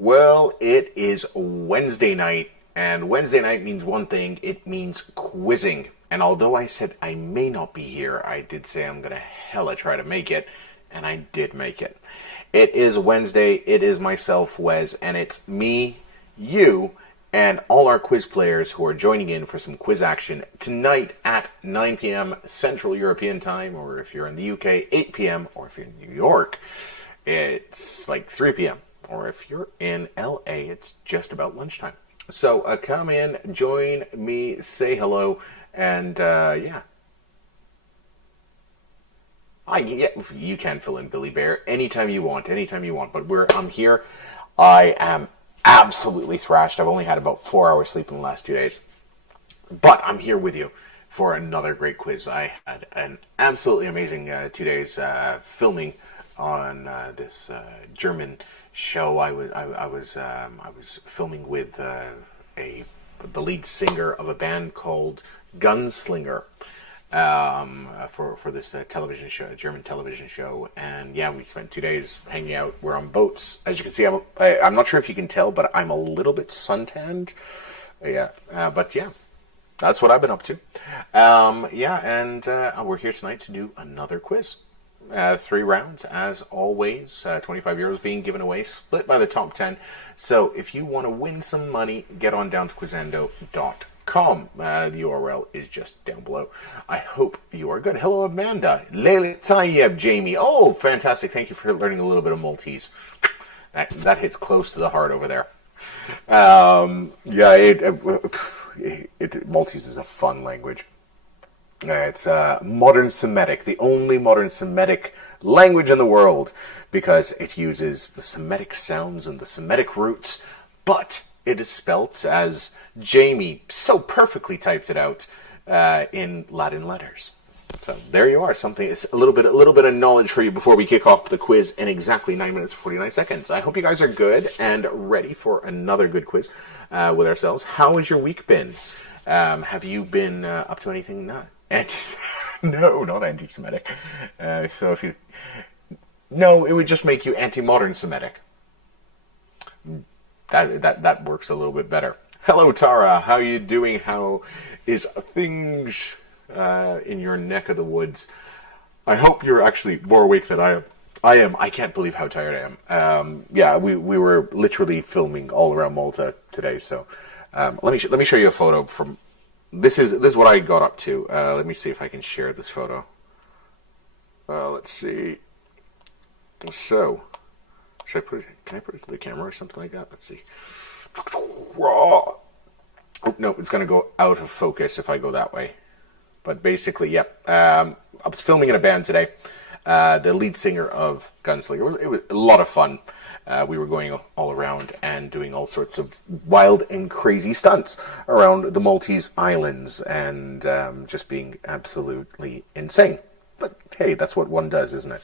Well, it is Wednesday night, and Wednesday night means one thing, it means quizzing. And although I said I may not be here, I did say I'm going to hella try to make it, and I did make it. It is Wednesday, it is myself, Wes, and it's me, you, and all our quiz players who are joining in for some quiz action tonight at 9 p.m. Central European Time, or if you're in the UK, 8 p.m., or if you're in New York, it's like 3 p.m., or if you're in LA, it's just about lunchtime. So come in, join me, say hello, and yeah. You can fill in Billy Bear anytime you want, but I'm here. I am absolutely thrashed. I've only had about 4 hours sleep in the last 2 days, but I'm here with you for another great quiz. I had an absolutely amazing 2 days filming on this German show. I was filming with the lead singer of a band called Gunslinger for this television show, German television show, and yeah, we spent 2 days hanging out. We're on boats, as you can see. I'm not sure if you can tell, but I'm a little bit suntanned. Yeah, but yeah. That's what I've been up to. Yeah, and we're here tonight to do another quiz. 3 rounds, as always. 25 euros being given away, split by the top 10. So if you want to win some money, get on down to quizando.com. The URL is just down below. I hope you are good. Hello, Amanda. Lele Tayeb, Jamie. Oh, fantastic. Thank you for learning a little bit of Maltese. That hits close to the heart over there. Yeah, Maltese is a fun language. It's modern Semitic, the only modern Semitic language in the world, because it uses the Semitic sounds and the Semitic roots, but it is spelt as Jamie so perfectly typed it out in Latin letters. So there you are, it's a little bit of knowledge for you before we kick off the quiz in exactly 9 minutes 49 seconds. I hope you guys are good and ready for another good quiz with ourselves. How has your week been? Have you been up to anything? No, not anti-Semitic. So if you... No, it would just make you anti-modern Semitic. That works a little bit better. Hello, Tara. How are you doing? How is things in your neck of the woods? I hope you're actually more awake than I am. I can't believe how tired I am. Yeah, we were literally filming all around Malta today. So let me show you a photo from... This is what I got up to. Let me see if I can share this photo. Let's see. So, can I put it to the camera or something like that? Let's see. Oh, no, it's going to go out of focus if I go that way. But basically, yep. I was filming in a band today. The lead singer of Gunslinger. It was a lot of fun. We were going all around and doing all sorts of wild and crazy stunts around the Maltese islands and just being absolutely insane. But hey, that's what one does, isn't it?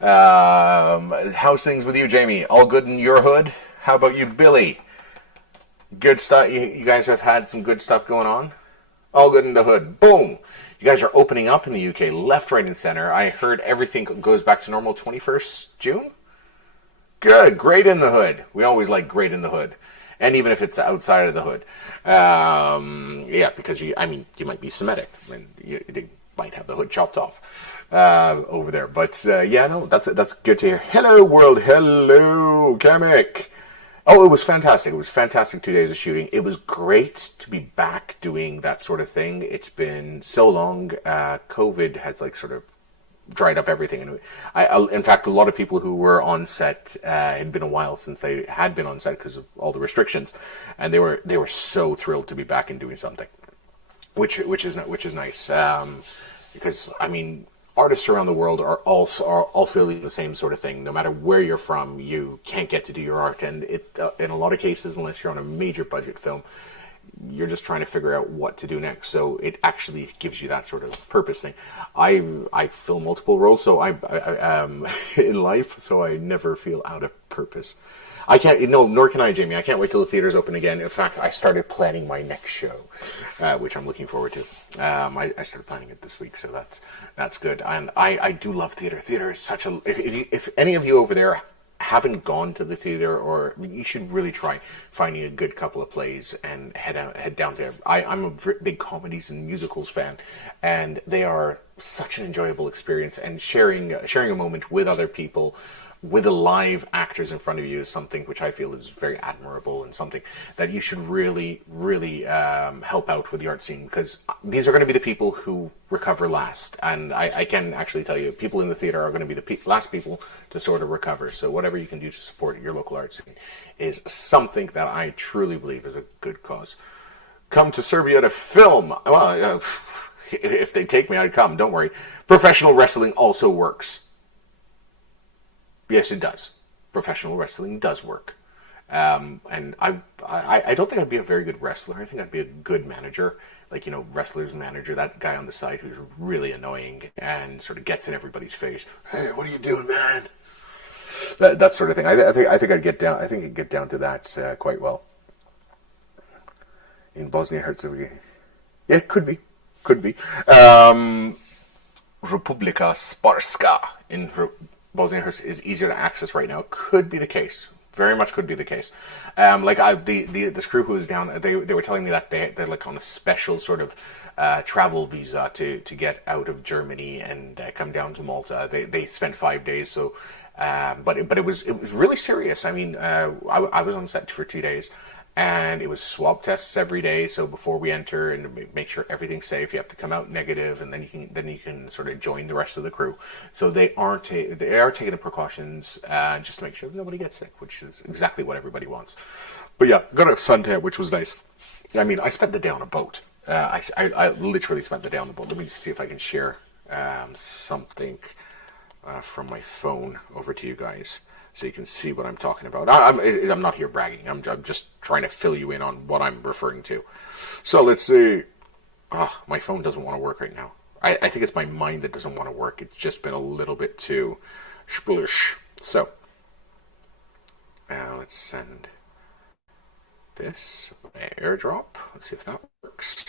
How's things with you, Jamie? All good in your hood? How about you, Billy? Good stuff. You guys have had some good stuff going on? All good in the hood. Boom! You guys are opening up in the UK, left, right, and center. I heard everything goes back to normal 21st June? Good. Great in the hood. We always like great in the hood. And even if it's outside of the hood. Yeah, because you might be Semitic. And they might have the hood chopped off over there. But yeah, no, that's good to hear. Hello, world. Hello, Kamek. Oh, it was fantastic. It was fantastic 2 days of shooting. It was great to be back doing that sort of thing. It's been so long. COVID has sort of dried up everything. And in fact, a lot of people who were on set, it had been a while since they had been on set because of all the restrictions, and they were so thrilled to be back and doing something, which is nice. Because artists around the world are all feeling the same sort of thing. No matter where you're from, you can't get to do your art, and in a lot of cases, unless you're on a major budget film, you're just trying to figure out what to do next. So it actually gives you that sort of purpose thing. I fill multiple roles, so I in life, so I never feel out of purpose. I can't, no, nor can I, Jamie. I can't wait till the theaters open again. In fact, I started planning my next show, which I'm looking forward to. I started planning it this week, so that's good. And I do love theater. Theater is such a... If any of you over there haven't gone to the theater, or you should really try finding a good couple of plays and head down there. I'm a big comedies and musicals fan, and they are such an enjoyable experience. And sharing a moment with other people, with the live actors in front of you, is something which I feel is very admirable, and something that you should really, really help out with the art scene, because these are going to be the people who recover last. And I can actually tell you, people in the theater are going to be the last people to sort of recover. So whatever you can do to support your local art scene is something that I truly believe is a good cause. Come to Serbia to film. Well, if they take me, I'd come. Don't worry. Professional wrestling also works. Yes, it does. Professional wrestling does work. And I don't think I'd be a very good wrestler. I think I'd be a good manager. Like, wrestler's manager, that guy on the side who's really annoying and sort of gets in everybody's face. Hey, what are you doing, man? That sort of thing. I think I'd get down. I think I'd get down to that quite well. In Bosnia-Herzegovina. Yeah, could be. Republika Srpska in Bosnia-Herzegovina is easier to access right now. Could be the case. Very much could be the case. This crew who was down, they were telling me that they're like on a special sort of travel visa to get out of Germany and come down to Malta. They spent 5 days, so but it was really serious. I mean, I was on set for 2 days, and it was swab tests every day. So before we enter and make sure everything's safe, you have to come out negative, and then you can sort of join the rest of the crew. So they are taking the precautions just to make sure that nobody gets sick, which is exactly what everybody wants. But yeah, got a suntan, which was nice. I mean, I spent the day on a boat. I literally spent the day on the boat. Let me just see if I can share something from my phone over to you guys, so you can see what I'm talking about. I'm not here bragging. I'm just trying to fill you in on what I'm referring to. So let's see. My phone doesn't want to work right now. I think it's my mind that doesn't want to work. It's just been a little bit too splish. So let's send this airdrop. Let's see if that works.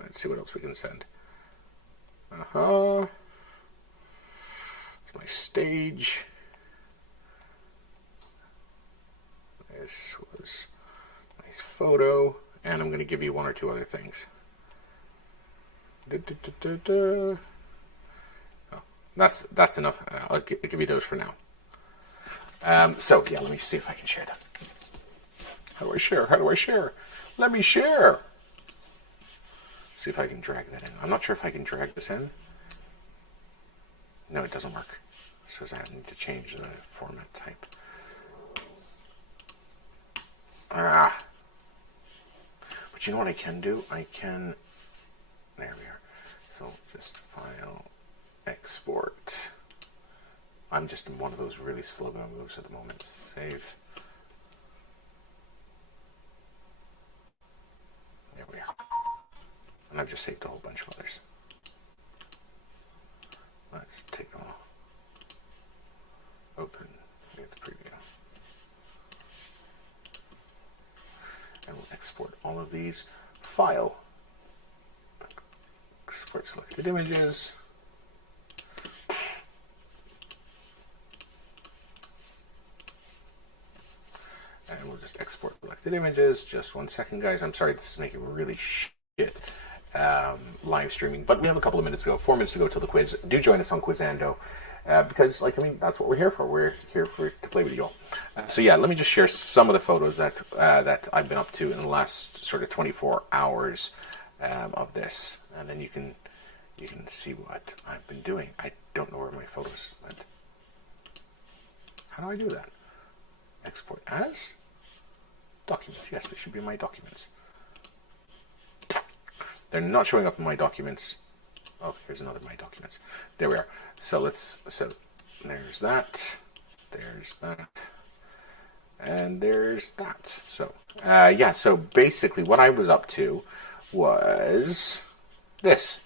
Let's see what else we can send. My stage. This was a nice photo, and I'm going to give you one or two other things. Oh, that's enough. I'll give you those for now. So yeah, let me see if I can share that. How do I share? Let me share. See if I can drag that in. I'm not sure if I can drag this in. No, it doesn't work. It says I need to change the format type. But you know what I can do? There we are. So just file, export. I'm just in one of those really slow moves at the moment. Save. There we are. And I've just saved a whole bunch of others. Let's take them all. Open. Get the preview. And we'll export all of these. File. Export selected images. And we'll just export selected images. Just 1 second, guys. I'm sorry, this is making really shit live streaming, but we have a couple of minutes to go, 4 minutes to go till the quiz. Do join us on Quizando, because that's what we're here for. We're here to play with you all. So yeah, let me just share some of the photos that I've been up to in the last sort of 24 hours of this, and then you can see what I've been doing. I don't know where my photos went. How do I do that? Export as documents. Yes, they should be my documents. They're not showing up in my documents. Oh, here's another my documents. There we are. So there's that, and there's that. So yeah. So basically, what I was up to was this.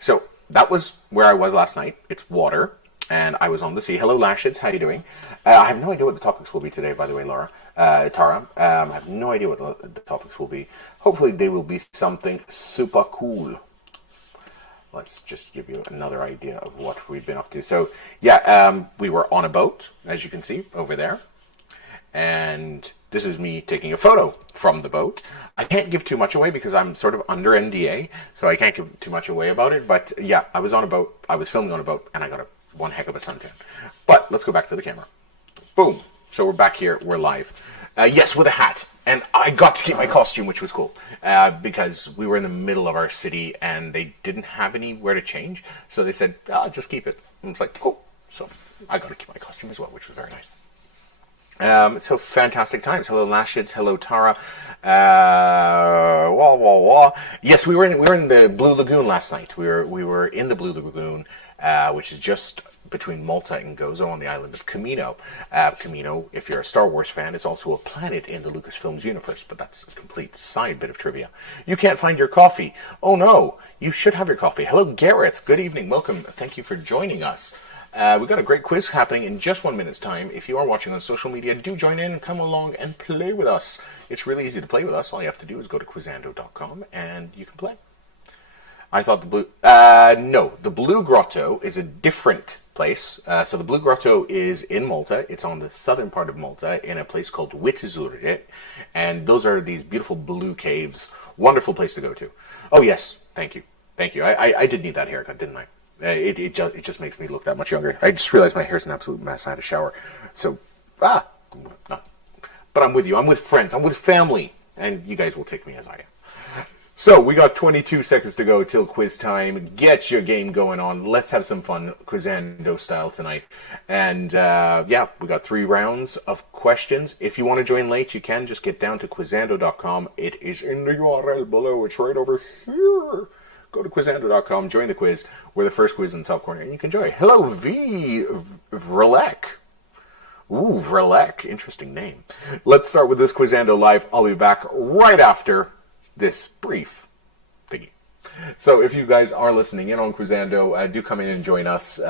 So that was where I was last night. It's water, and I was on the sea. Hello, Lashes. How you doing? I have no idea what the topics will be today, by the way, Tara. I have no idea what the topics will be. Hopefully they will be something super cool. let's just give you another idea of what we've been up to. So, yeah, we were on a boat, as you can see over there. And this is me taking a photo from the boat. I can't give too much away because I'm sort of under NDA, so I can't give too much away about it. But yeah, I was on a boat, I was filming on a boat, and I got one heck of a suntan. But let's go back to the camera. Boom. So we're back here, we're live. Yes, with a hat. And I got to keep my costume, which was cool, because we were in the middle of our city and they didn't have anywhere to change. So they said, just keep it. And it's like, cool. So I got to keep my costume as well, which was very nice. So fantastic times. Hello, Lashids. Hello, Tara. Wah, wah, wah. Yes, we were in the Blue Lagoon last night. We were in the Blue Lagoon, which is just between Malta and Gozo on the island of Camino. Camino, if you're a Star Wars fan, is also a planet in the Lucasfilms universe, but that's a complete side bit of trivia. You can't find your coffee. Oh no, you should have your coffee. Hello, Gareth. Good evening. Welcome. Thank you for joining us. We've got a great quiz happening in just 1 minute's time. If you are watching on social media, do join in and come along and play with us. It's really easy to play with us. All you have to do is go to quizando.com and you can play. I thought the Blue... no, the Blue Grotto is a different place. So the Blue Grotto is in Malta. It's on the southern part of Malta in a place called Witzurre. And those are these beautiful blue caves. Wonderful place to go to. Oh, yes. Thank you. Thank you. I did need that haircut, didn't I? It just makes me look that much younger. I just realized my hair's an absolute mess. I had a shower. So, no. But I'm with you. I'm with friends. I'm with family. And you guys will take me as I am. So, we got 22 seconds to go till quiz time. Get your game going on. Let's have some fun, Quizando style tonight. And, yeah, we got 3 rounds of questions. If you want to join late, you can. Just get down to quizando.com. It is in the URL below. It's right over here. Go to quizando.com, join the quiz. We're the first quiz in the top corner, and you can join. Hello, Vrelek. Ooh, Vrelek. Interesting name. Let's start with this Quizando Live. I'll be back right after this brief thingy. So if you guys are listening in on Quizando, do come in and join us.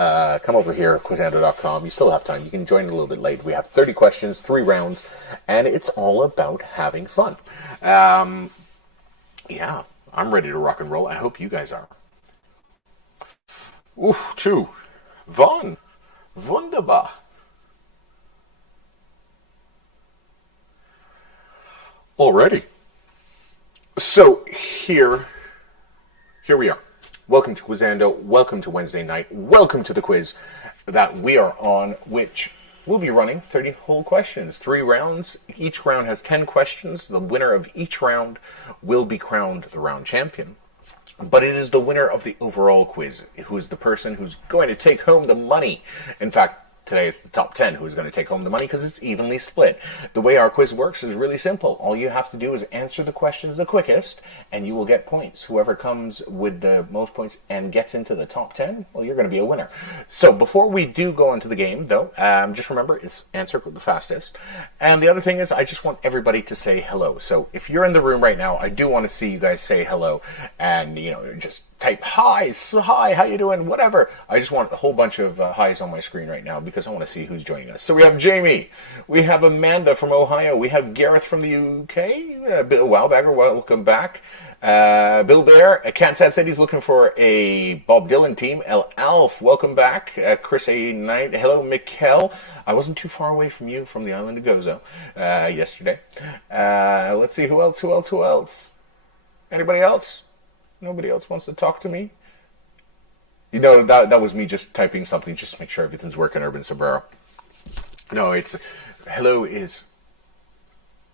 Come over here, quizando.com. You still have time. You can join a little bit late. We have 30 questions, 3 rounds, and it's all about having fun. Yeah. I'm ready to rock and roll. I hope you guys are. Ooh, 2. Von. Wunderbar. Alrighty. So, here we are. Welcome to Quizando. Welcome to Wednesday night. Welcome to the quiz that we are on, which we'll be running 30 whole questions. 3 rounds. Each round has 10 questions. The winner of each round will be crowned the round champion. But it is the winner of the overall quiz who is the person who's going to take home the money. In fact, today it's the top 10 who's going to take home the money because it's evenly split. The way our quiz works is really simple. All you have to do is answer the questions the quickest, and you will get points. Whoever comes with the most points and gets into the top 10, well, you're going to be a winner. So before we do go into the game, though, just remember, it's answer the fastest. And the other thing is, I just want everybody to say hello. So if you're in the room right now, I do want to see you guys say hello and, just type hi, how you doing, whatever. I just want a whole bunch of highs on my screen right now because I want to see who's joining us. So we have Jamie, we have Amanda from Ohio, we have Gareth from the UK, Bill Wildbagger, welcome back. Bill Bear, Kansas City's looking for a Bob Dylan team. El Alf, welcome back. Chris A. Knight, hello, Mikkel. I wasn't too far away from you from the island of Gozo yesterday. Let's see, who else? Anybody else? Nobody else wants to talk to me? That was me just typing something just to make sure everything's working, Urban Sombrero. No, it's... Hello is...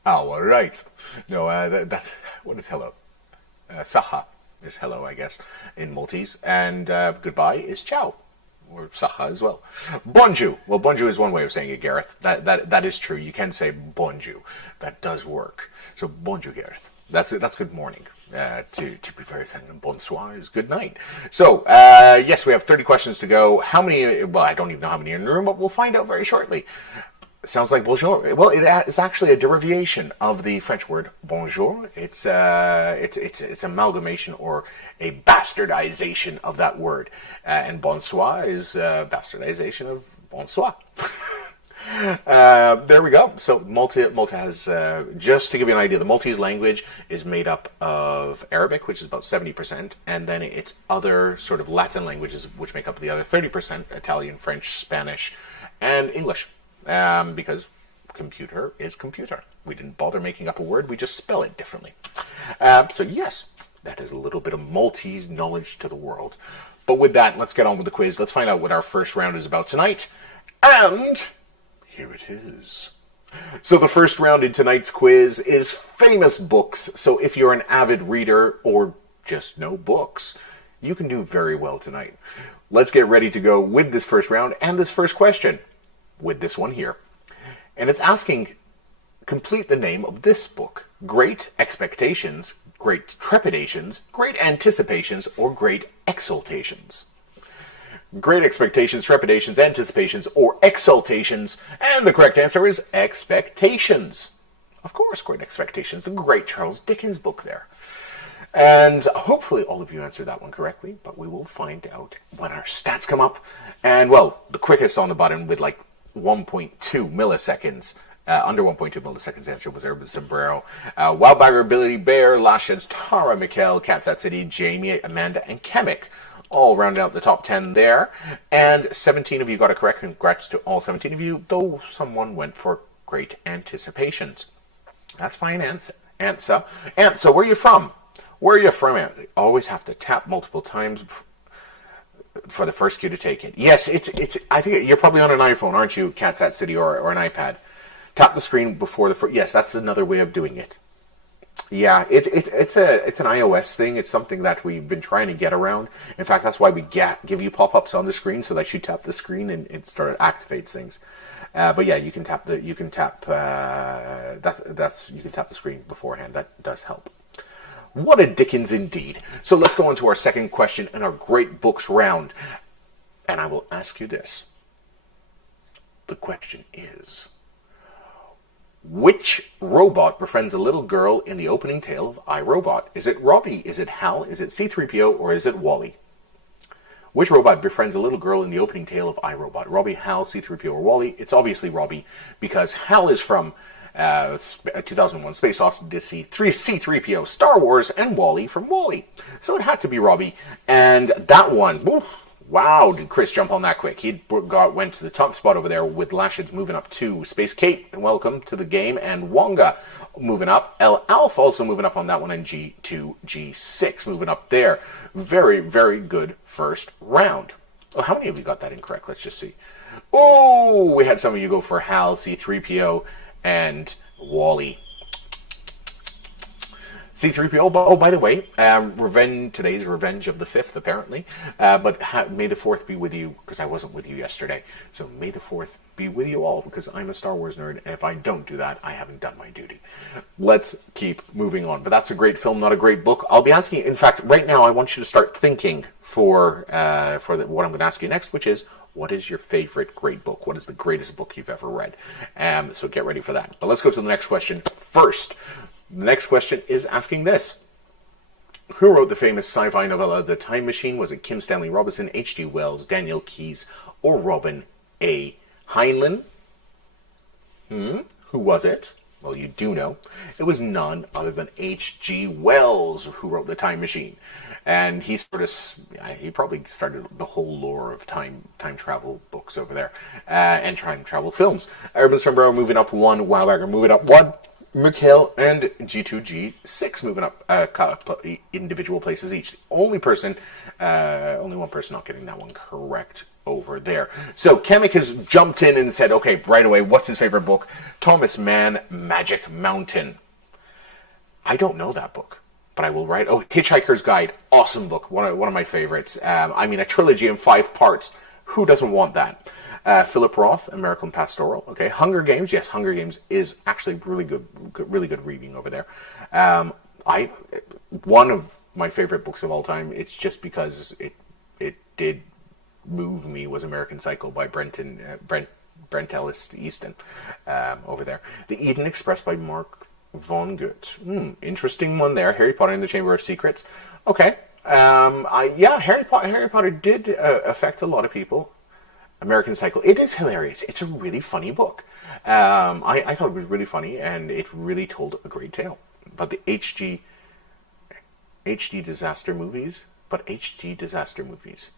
all right. No, that's... What is hello? Saha is hello, I guess, in Maltese. And goodbye is ciao. Or Saha as well. Bonjour. Well, bonjour is one way of saying it, Gareth. That is true. You can say bonjour. That does work. So, bonjour, Gareth. That's good morning. To be very certain, bonsoir is good night. So, yes, we have 30 questions to go. How many? Well, I don't even know how many are in the room, but we'll find out very shortly. Sounds like bonjour. Well, it's actually a derivation of the French word bonjour. It's amalgamation or a bastardization of that word. And bonsoir is a bastardization of bonsoir. There we go. So Malta has, just to give you an idea, the Maltese language is made up of Arabic, which is about 70%, and then it's other sort of Latin languages, which make up the other 30%, Italian, French, Spanish, and English, because computer is computer. We didn't bother making up a word, we just spell it differently. So yes, that is a little bit of Maltese knowledge to the world. But with that, let's get on with the quiz. Let's find out what our first round is about tonight. And here it is. So the first round in tonight's quiz is famous books. So if you're an avid reader or just know books, you can do very well tonight. Let's get ready to go with this first round and this first question with this one here. And it's asking, complete the name of this book. Great Expectations, Great Trepidations, Great Anticipations, or Great Exultations. Great Expectations, Trepidations, Anticipations, or Exultations. And the correct answer is Expectations. Of course, Great Expectations, the great Charles Dickens book there. And hopefully all of you answered that one correctly, but we will find out when our stats come up. And, well, the quickest on the button with like 1.2 milliseconds. Under 1.2 milliseconds answer was Urban Sombrero. Wildbagger, Billy Bear, Lashens, Tara, Mikkel, Katsat City, Jamie, Amanda, and Kemik. All rounding out the top 10 there. And 17 of you got it correct. Congrats to all 17 of you, though someone went for Great Anticipations. That's fine, Ansa, where are you from? Where are you from, Ansa? Always have to tap multiple times for the first cue to take it. Yes, it's. I think you're probably on an iPhone, aren't you, Katsat City, or an iPad? Tap the screen before the first. Yes, that's another way of doing it. Yeah, it's an iOS thing. It's something that we've been trying to get around. In fact, that's why we give you pop-ups on the screen so that you tap the screen and it activates things. But yeah, you can tap the screen beforehand. That does help. What a Dickens indeed. So let's go on to our second question in our great books round, and I will ask you this. The question is, which robot befriends a little girl in the opening tale of Irobot? Is it Robbie? Is it Hal? Is it C-3PO? Or is it Wally? Which robot befriends a little girl in the opening tale of Irobot? Robbie, Hal, C-3PO, or Wally? It's obviously Robbie, because Hal is from 2001 Space Odyssey, C-3PO, Star Wars, and Wally from Wally. So it had to be Robbie. And that one, oof, wow, did Chris jump on that quick. He went to the top spot over there with Lashes moving up to Space Kate, welcome to the game, and Wonga moving up. El Alf also moving up on that one, and G2, G6 moving up there. Very, very good first round. Oh, how many of you got that incorrect? Let's just see. Oh, we had some of you go for Hal, C-3PO, and Wally. C-3PO, oh, by the way, today's Revenge of the 5th, apparently. But may the 4th be with you, because I wasn't with you yesterday. So may the 4th be with you all, because I'm a Star Wars nerd, and if I don't do that, I haven't done my duty. Let's keep moving on. But that's a great film, not a great book. I'll be asking, in fact, right now, I want you to start thinking for what I'm going to ask you next, which is, what is your favorite great book? What is the greatest book you've ever read? So get ready for that. But let's go to the next question first. The next question is asking this. Who wrote the famous sci-fi novella The Time Machine? Was it Kim Stanley Robinson, H.G. Wells, Daniel Keyes, or Robin A. Heinlein? Who was it? Well, you do know. It was none other than H.G. Wells who wrote The Time Machine. And he probably started the whole lore of time travel books over there, and time travel films. Urban Sombrero moving up 1, Wildbagger moving up 1, Mikhail and G2G6 moving up individual places each. Only one person not getting that one correct over there. So Kamek has jumped in and said, okay, right away, what's his favorite book? Thomas Mann, Magic Mountain. I don't know that book, but I will write. Oh, Hitchhiker's Guide, awesome book, one of my favorites. A trilogy in 5 parts. Who doesn't want that? Philip Roth, American Pastoral. Okay, Hunger Games. Yes, Hunger Games is actually really good reading over there. One of my favorite books of all time. It's just because it did move me. Was American Psycho by Brent Ellis Easton over there. The Eden Express by Mark Vonnegut. Interesting one there. Harry Potter and the Chamber of Secrets. Okay. Harry Potter did affect a lot of people. American Psycho. It is hilarious. It's a really funny book. I thought it was really funny, and it really told a great tale about the HD disaster movies. But HD disaster movies.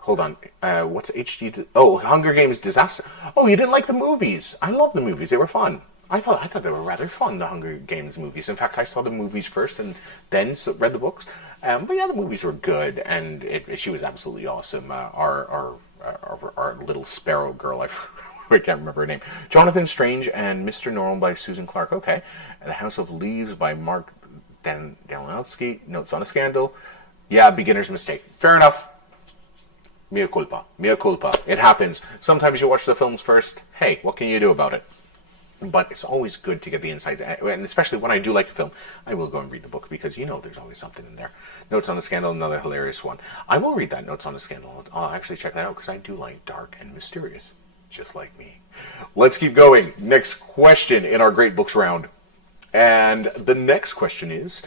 Hold on. What's HD? Hunger Games disaster. Oh, you didn't like the movies? I love the movies. They were fun. I thought they were rather fun, the Hunger Games movies. In fact, I saw the movies first and then read the books. But yeah, the movies were good, and she was absolutely awesome. Our little sparrow girl, I can't remember her name. Jonathan Strange and Mr. Normal by Susan Clark. Okay. The House of Leaves by Mark Danilowski. Notes on a Scandal. Yeah, beginner's mistake. Fair enough. Mea culpa. Mea culpa. It happens. Sometimes you watch the films first. Hey, what can you do about it? But it's always good to get the insight. And especially when I do like a film, I will go and read the book because, there's always something in there. Notes on a Scandal, another hilarious one. I will read that, Notes on a Scandal. I'll actually check that out because I do like dark and mysterious. Just like me. Let's keep going. Next question in our Great Books round. And the next question is,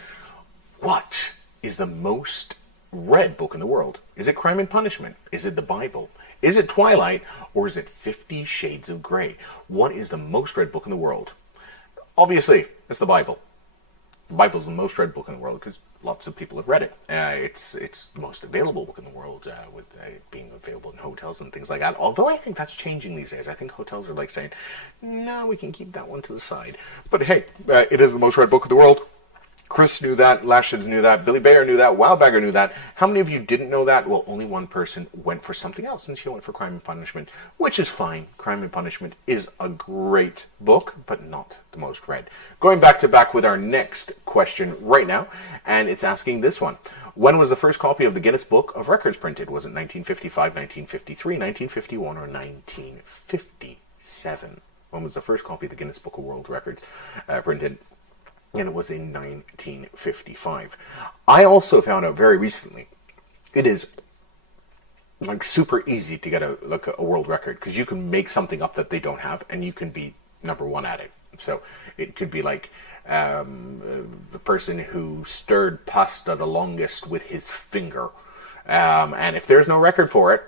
what is the most read book in the world? Is it Crime and Punishment? Is it the Bible? Is it Twilight? Or is it 50 Shades of Grey? What is the most read book in the world? Obviously, it's the Bible. The Bible's the most read book in the world because lots of people have read it. It's the most available book in the world, with being available in hotels and things like that. Although I think that's changing these days. I think hotels are like saying, no, we can keep that one to the side. But hey, it is the most read book in the world. Chris knew that, Lashes knew that, Billy Bayer knew that, Wildbagger knew that. How many of you didn't know that? Well, only one person went for something else, and she went for Crime and Punishment, which is fine. Crime and Punishment is a great book, but not the most read. Going back to back with our next question right now, and it's asking this one. When was the first copy of the Guinness Book of Records printed? Was it 1955, 1953, 1951, or 1957? When was the first copy of the Guinness Book of World Records printed? And it was in 1955. I also found out very recently, it is like super easy to get a world record because you can make something up that they don't have, and you can be number one at it. So it could be like the person who stirred pasta the longest with his finger, and if there's no record for it,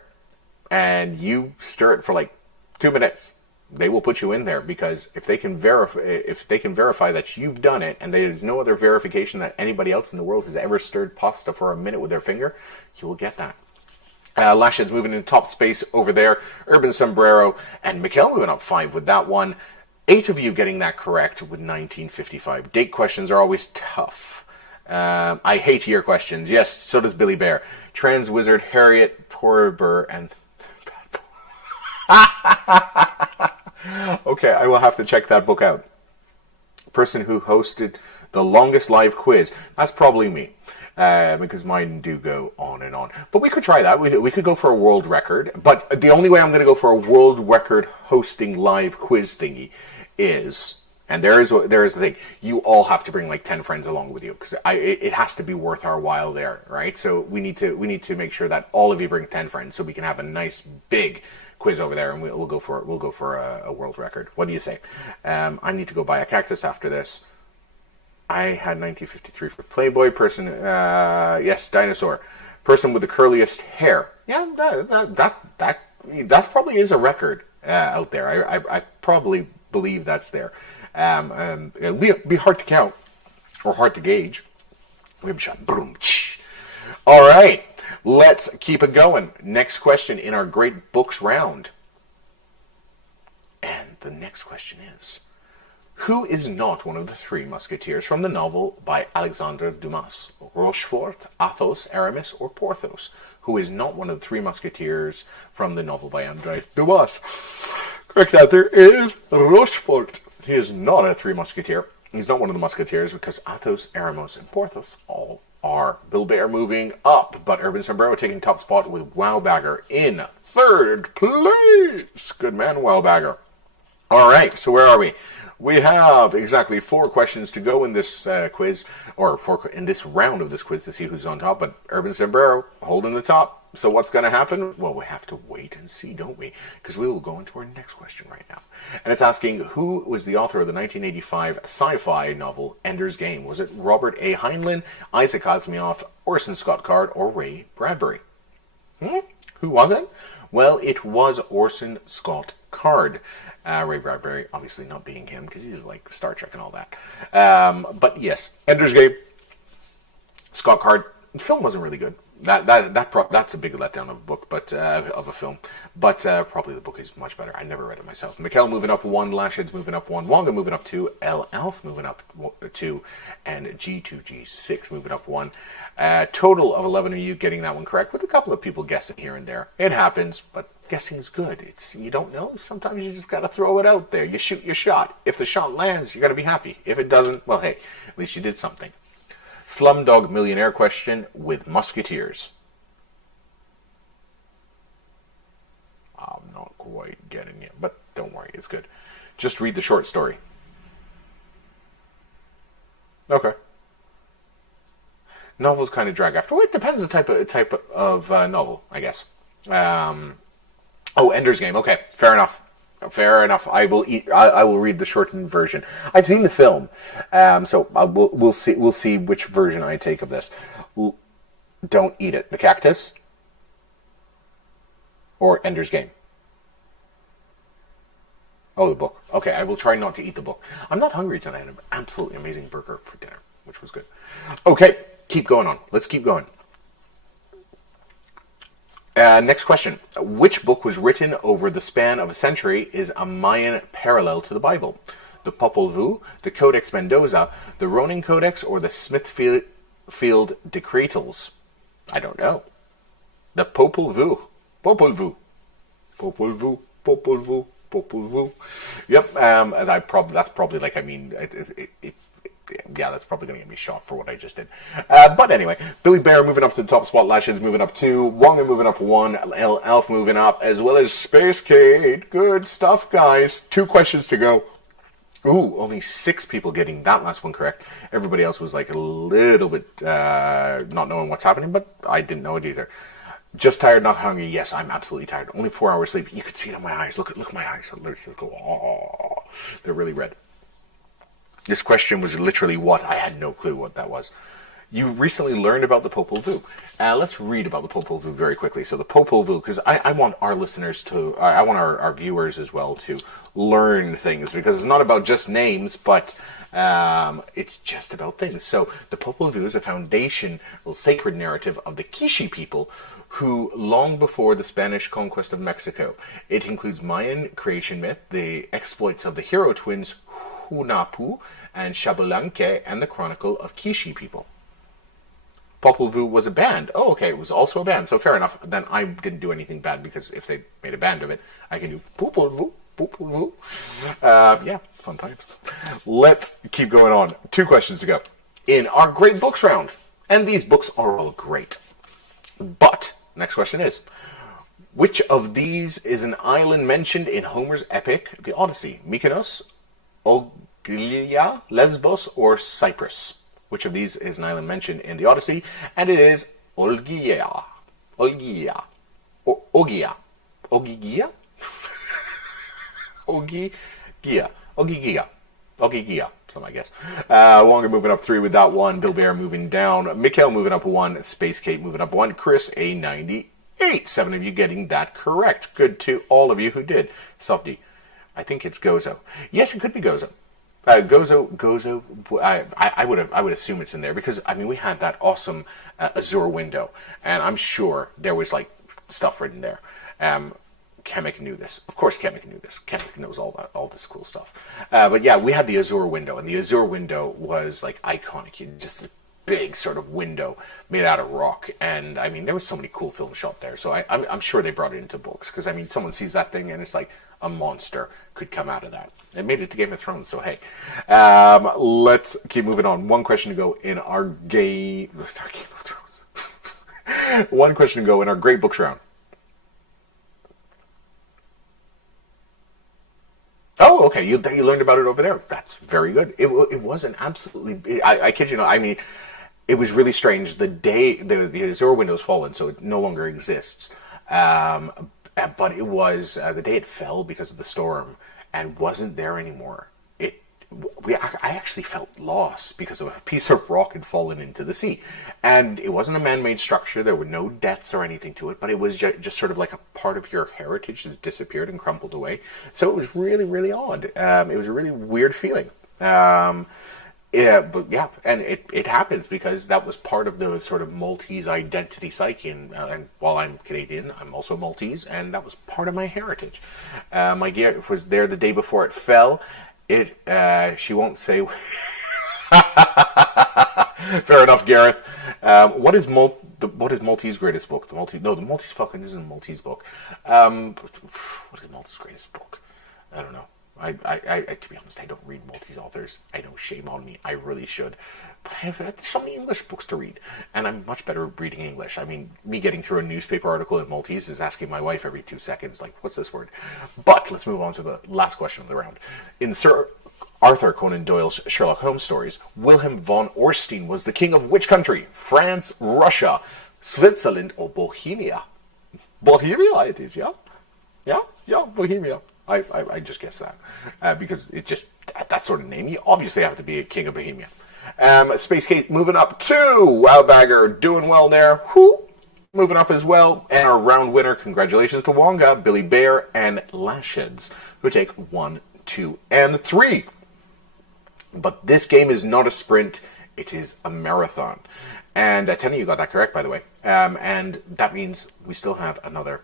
and you stir it for like 2 minutes, they will put you in there because if they can verify that you've done it, and there's no other verification that anybody else in the world has ever stirred pasta for a minute with their finger, you will get that. Lashes moving into top space over there. Urban Sombrero and Mikkel moving up 5 with that one. 8 of you getting that correct with 1955. Date questions are always tough. I hate your questions. Yes, so does Billy Bear. Trans Wizard, Harriet Porber, and... Okay, I will have to check that book out. Person who hosted the longest live quiz. That's probably me. Because mine do go on and on. But we could try that. We could go for a world record. But the only way I'm going to go for a world record hosting live quiz thingy is, and there is the thing, you all have to bring like 10 friends along with you. Because it has to be worth our while there, right? So we need to make sure that all of you bring 10 friends so we can have a nice big quiz over there, and we'll go for a world record. What do you say? I need to go buy a cactus after this. I had 1953 for Playboy. Person, yes, dinosaur. Person with the curliest hair. Yeah, that probably is a record out there. I probably believe that's there. It'll be hard to count or hard to gauge. All right. Let's keep it going. Next question in our Great Books round. And the next question is, who is not one of the 3 Musketeers from the novel by Alexandre Dumas? Rochefort, Athos, Aramis, or Porthos? Who is not one of the 3 Musketeers from the novel by André Dumas? Correct answer is Rochefort. He is not a 3 Musketeer. He's not one of the Musketeers because Athos, Aramis, and Porthos all are. Bill Bear moving up, but Urban Sombrero taking top spot with Wowbagger in 3rd place. Good man, Wowbagger. All right, so where are we? We have exactly 4 questions to go in this quiz, or in this round of this quiz to see who's on top, but Urban Sombrero holding the top. So what's going to happen? Well, we have to wait and see, don't we? Because we will go into our next question right now. And it's asking, who was the author of the 1985 sci-fi novel Ender's Game? Was it Robert A. Heinlein, Isaac Asimov, Orson Scott Card, or Ray Bradbury? Who was it? Well, it was Orson Scott Card. Ray Bradbury, obviously not being him, because he's like Star Trek and all that. But yes, Ender's Game, Scott Card. The film wasn't really good. That's a big letdown of a book, but of a film. But probably the book is much better. I never read it myself. Mikkel moving up 1, Lashed's moving up 1, Wonga moving up 2, L Alf moving up 2, and G2G6 moving up 1. Total of 11 of you getting that one correct, with a couple of people guessing here and there. It happens, but guessing is good. You don't know. Sometimes you just got to throw it out there. You shoot your shot. If the shot lands, you got to be happy. If it doesn't, well, hey, at least you did something. Slumdog Millionaire question with Musketeers. I'm not quite getting it, but don't worry, it's good. Just read the short story. Okay. Novels kind of drag after. Well, it depends the type of novel, I guess. Ender's Game. Okay, fair enough. Fair enough. I will read the shortened version. I've seen the film, so we'll see. We'll see which version I take of this. Don't eat it. The cactus, or Ender's Game. Oh, the book. Okay, I will try not to eat the book. I'm not hungry tonight. I had an absolutely amazing burger for dinner, which was good. Okay, keep going on. Let's keep going. Next question. Which book was written over the span of a century is a Mayan parallel to the Bible? The Popol Vuh, the Codex Mendoza, the Ronin Codex, or the Smithfield Decretals? I don't know. The Popol Vuh. Popol Vuh. Popol Vuh. Popol Vuh. Popol Vuh. Yep. That's probably like, I mean, yeah, that's probably going to get me shot for what I just did. But anyway, Billy Bear moving up to the top spot, Lashed's moving up 2, Wonga moving up 1, Elf moving up, as well as Space Cade. Good stuff, guys. 2 questions to go. Ooh, only 6 people getting that last one correct. Everybody else was like a little bit not knowing what's happening, but I didn't know it either. Just tired, not hungry. Yes, I'm absolutely tired. Only 4 hours sleep. You could see it in my eyes. Look at my eyes. I literally go, oh, they're really red. This question was literally what? I had no clue what that was. You recently learned about the Popol Vuh. Let's read about the Popol Vuh very quickly. So the Popol Vuh, because I want our listeners to, I want our viewers as well to learn things, because it's not about just names, but it's just about things. So the Popol Vuh is a foundational sacred narrative of the Quiche people, who long before the Spanish conquest of Mexico. It includes Mayan creation myth, the exploits of the hero twins Hunapu and Xabalanque, and the Chronicle of Quiche people. Popol Vuh was a band. Oh, okay, it was also a band, so fair enough. Then I didn't do anything bad, because if they made a band of it, I can do Popol Vuh, Popol Vuh. Yeah, fun times. Let's keep going on. 2 questions to go. In our great books round, and these books are all great. But, next question is, which of these is an island mentioned in Homer's epic, The Odyssey? Mykonos, Ogygia, Lesbos, or Cyprus? Which of these is an island mentioned in the Odyssey? And it is Ogygia. Ogygia. Ogygia. Ogygia? Ogygia. Ogygia. Ogygia. Something, I guess. Wonga moving up 3 with that one. Bill Bear moving down. Mikkel moving up 1. Space Kate moving up 1. Chris, a 98. 7 of you getting that correct. Good to all of you who did. Softy. I think it's Gozo. Yes, it could be Gozo. Gozo. I would assume it's in there, because I mean we had that awesome Azure window, and I'm sure there was like stuff written there. Kemek knew this. Of course, Kemek knew this. Kemek knows all this cool stuff. But yeah, we had the Azure window, and the Azure window was like iconic. Just a big sort of window made out of rock, and I mean there was so many cool films shot there. So I'm sure they brought it into books, because I mean someone sees that thing and it's like a monster could come out of that. It made it to Game of Thrones, so hey. Let's keep moving on. 1 question to go in our Game of Thrones. 1 question to go in our great books round. Oh, okay. You learned about it over there. That's very good. It was an absolutely. I kid you not. I mean, it was really strange. The day the Azure window's fallen, so it no longer exists. But it was the day it fell because of the storm and wasn't there anymore. I actually felt lost because of a piece of rock had fallen into the sea. And it wasn't a man-made structure. There were no debts or anything to it, but it was just sort of like a part of your heritage has disappeared and crumpled away. So it was really, really odd. It was a really weird feeling. Yeah, but yeah, and it happens because that was part of the sort of Maltese identity psyche. And while I'm Canadian, I'm also Maltese, and that was part of my heritage. My gear was there the day before it fell. She won't say. Fair enough, Gareth. What is Maltese greatest book? The Maltese Falcon isn't a Maltese book. What is Maltese greatest book? I don't know. I to be honest, I don't read Maltese authors. I know, shame on me. I really should. But I have so many English books to read, and I'm much better at reading English. I mean, me getting through a newspaper article in Maltese is asking my wife every 2 seconds, like, what's this word? But let's move on to the last question of the round. In Sir Arthur Conan Doyle's Sherlock Holmes stories, Wilhelm von Orstein was the king of which country? France, Russia, Switzerland, or Bohemia? Bohemia, it is, yeah? Yeah, Bohemia. I just guessed that because it just that sort of name. You obviously have to be a king of Bohemia. Space Kate moving up to Wowbagger, doing well there. Whoo, moving up as well. And our round winner, congratulations to Wonga, Billy Bear, and Lasheds, who take 1, 2, and 3. But this game is not a sprint; it is a marathon. And Tenny, you got that correct, by the way. And that means we still have another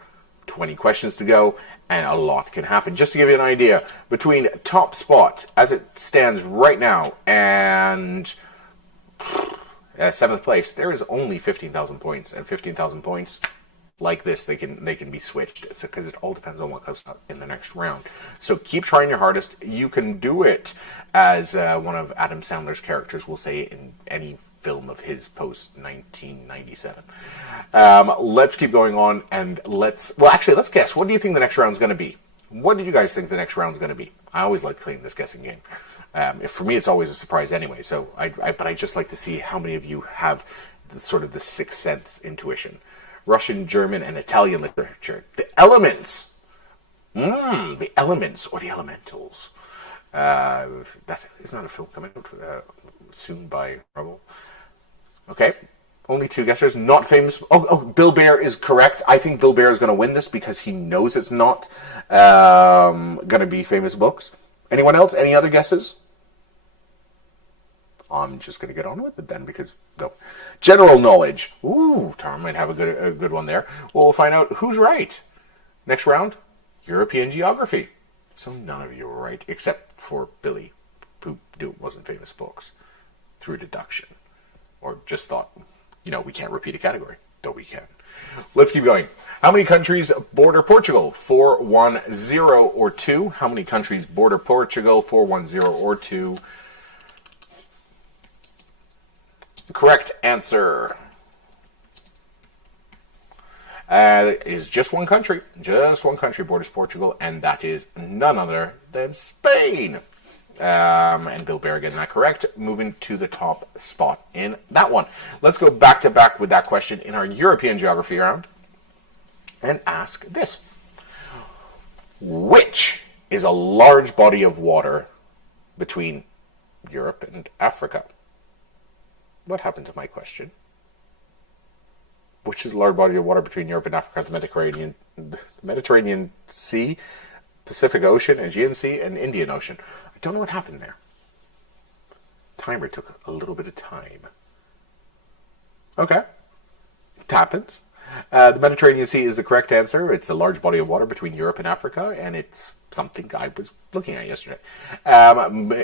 20 questions to go, and a lot can happen. Just to give you an idea, between top spot, as it stands right now, and 7th place, there is only 15,000 points, and 15,000 points like this, they can be switched, because it all depends on what comes up in the next round. So keep trying your hardest. You can do it, as one of Adam Sandler's characters will say in any film of his post 1997. Let's keep going on, and let's guess. What do you think the next round's going to be? What do you guys think the next round's going to be? I always like playing this guessing game. For me, it's always a surprise anyway. So, but I just like to see how many of you have the sixth sense intuition. Russian, German, and Italian literature. The elements. The elements or the elementals. It's not a film coming out soon by Rebel. Okay, only 2 guessers, not famous. Oh, Bill Bear is correct. I think Bill Bear is going to win this because he knows it's not going to be famous books. Anyone else? Any other guesses? I'm just going to get on with it then because, no. General knowledge. Ooh, Tom might have a good one there. Well, we'll find out who's right. Next round, European geography. So none of you were right, except for Billy, who wasn't famous books, through deduction. Or just thought, we can't repeat a category. Though we can. Let's keep going. How many countries border Portugal? 4, 1, 0, or 2? How many countries border Portugal? 4, 1, 0, or 2? Correct answer is just one country. Just one country borders Portugal, and that is none other than Spain. And Bill Bear getting that correct, moving to the top spot in that one. Let's go back to back with that question in our European geography round and ask this. Which is a large body of water between Europe and Africa? What happened to my question? Which is a large body of water between Europe and Africa? The Mediterranean Sea, Pacific Ocean, Aegean Sea, and Indian Ocean. I don't know what happened there. Timer took a little bit of time. Okay. It happens. The Mediterranean Sea is the correct answer. It's a large body of water between Europe and Africa, and it's something I was looking at yesterday.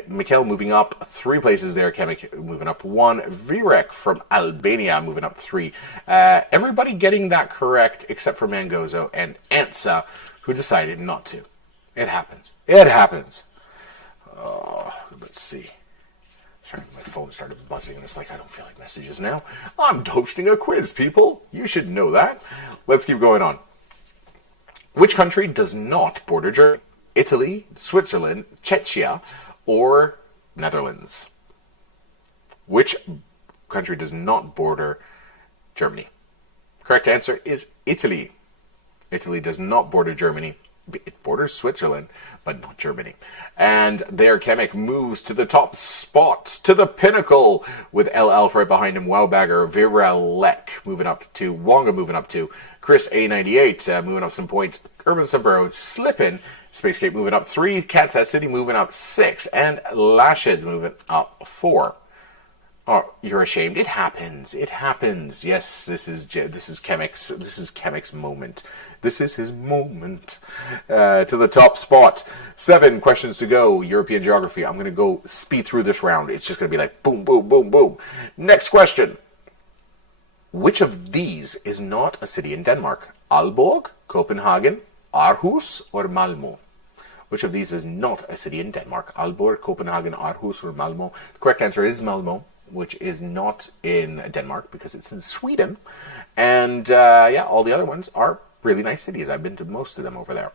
Mikhail moving up 3 places there. Kemek moving up 1. Virek from Albania moving up 3. Everybody getting that correct except for Mangozo and Ansa, who decided not to. It happens. It happens. Oh, let's see. Sorry, my phone started buzzing, and it's like, I don't feel like messages now. I'm hosting a quiz, people. You should know that. Let's keep going on. Which country does not border Germany? Italy, Switzerland, Czechia, or Netherlands? Which country does not border Germany? Correct answer is Italy. Italy does not border Germany. It borders Switzerland, but not Germany. And there, Kemek moves to the top spot, to the pinnacle, with El Elf right behind him. Wowbagger, Viralek moving up 2, Wonga moving up 2, Chris A98 moving up some points, Urban Sombrero slipping, Spacegate moving up 3, Cat's Hat City moving up 6, and Lashes moving up 4. Oh, you're ashamed. It happens. It happens. Yes, this is Kemek's moment. This is his moment. To the top spot. 7 questions to go. European geography. I'm going to go speed through this round. It's just going to be like boom, boom, boom, boom. Next question. Which of these is not a city in Denmark? Aalborg, Copenhagen, Aarhus, or Malmö? Which of these is not a city in Denmark? Aalborg, Copenhagen, Aarhus, or Malmö? The correct answer is Malmö, which is not in Denmark because it's in Sweden. And all the other ones are really nice cities. I've been to most of them over there.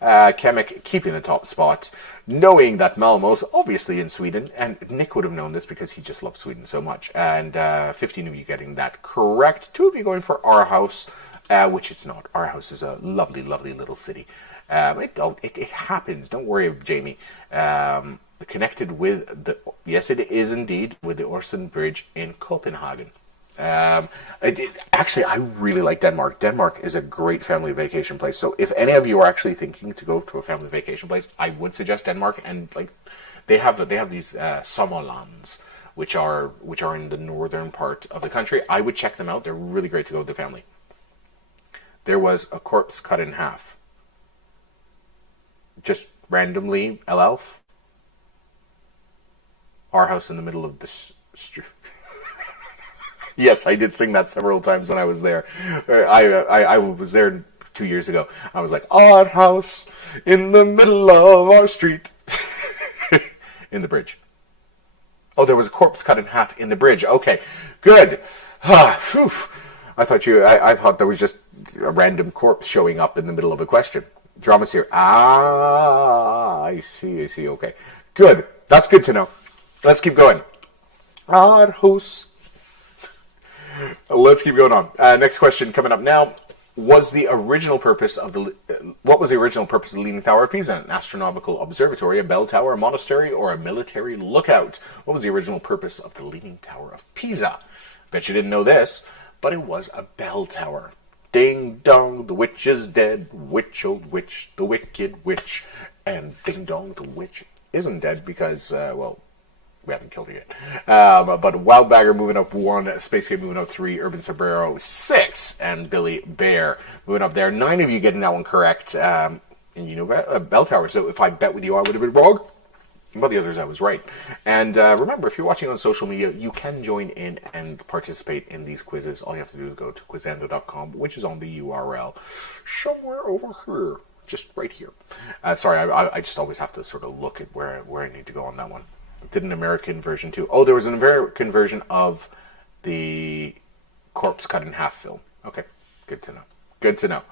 Kemek keeping the top spot, knowing that Malmö's obviously in Sweden, and Nick would have known this because he just loves Sweden so much. And 15 of you getting that correct. 2 of you going for Aarhus, which it's not. Aarhus is a lovely, lovely little city. It happens. Don't worry, Jamie. Connected with yes, it is indeed with the Øresund Bridge in Copenhagen. Actually, I really like Denmark. Denmark is a great family vacation place. So if any of you are actually thinking to go to a family vacation place, I would suggest Denmark. And they have these sommerlands, which are in the northern part of the country. I would check them out. They're really great to go with the family. There was a corpse cut in half. Just randomly, Elf. Our house in the middle of the street. Yes, I did sing that several times when I was there. I was there 2 years ago. I was like, our house in the middle of our street. In the bridge. Oh, there was a corpse cut in half in the bridge. Okay, good. I thought there was just a random corpse showing up in the middle of a question. Drama's here. I see. Okay, good. That's good to know. Let's keep going. Aarhus. Let's keep going on. Next question coming up now. What was the original purpose of the Leaning Tower of Pisa? An astronomical observatory, a bell tower, a monastery, or a military lookout? What was the original purpose of the Leaning Tower of Pisa? Bet you didn't know this, but it was a bell tower. Ding dong, the witch is dead. Witch, old witch, the wicked witch. And ding dong, the witch isn't dead because, we haven't killed it yet. But Wildbagger moving up 1, Spacegate moving up 3, Urban Sombrero 6, and Billy Bear moving up there. 9 of you getting that one correct. And you know, bell tower. So if I bet with you, I would have been wrong. But the others, I was right. And remember, if you're watching on social media, you can join in and participate in these quizzes. All you have to do is go to quizando.com, which is on the URL somewhere over here. Just right here. Sorry, I just always have to sort of look at where I need to go on that one. Did an American version too. Oh, there was an American version of the corpse cut in half film. Okay, good to know. Good to know.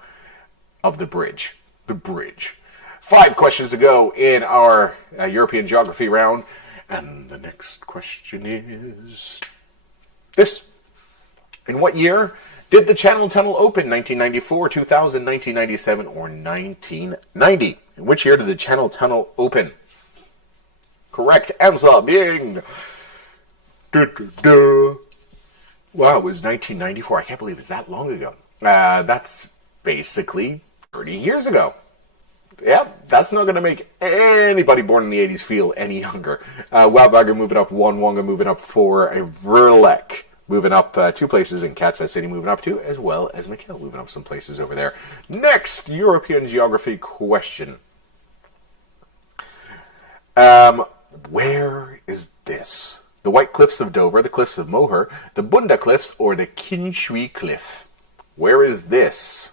Of the bridge. The bridge. 5 questions to go in our European geography round. And the next question is this. In what year did the Channel Tunnel open? 1994, 2000, 1997, or 1990? In which year did the Channel Tunnel open? Correct answer being... Wow, it was 1994. I can't believe it's that long ago. That's basically 30 years ago. Yeah, that's not going to make anybody born in the 80s feel any younger. Wildbagger moving up 1, Wonga moving up 4, Verlek moving up 2 places, and Cat's Eye City moving up 2, as well as Mikhail moving up some places over there. Next European geography question. Where is this? The White Cliffs of Dover, the Cliffs of Moher, the Bunda Cliffs, or the Kinshui Cliff? Where is this?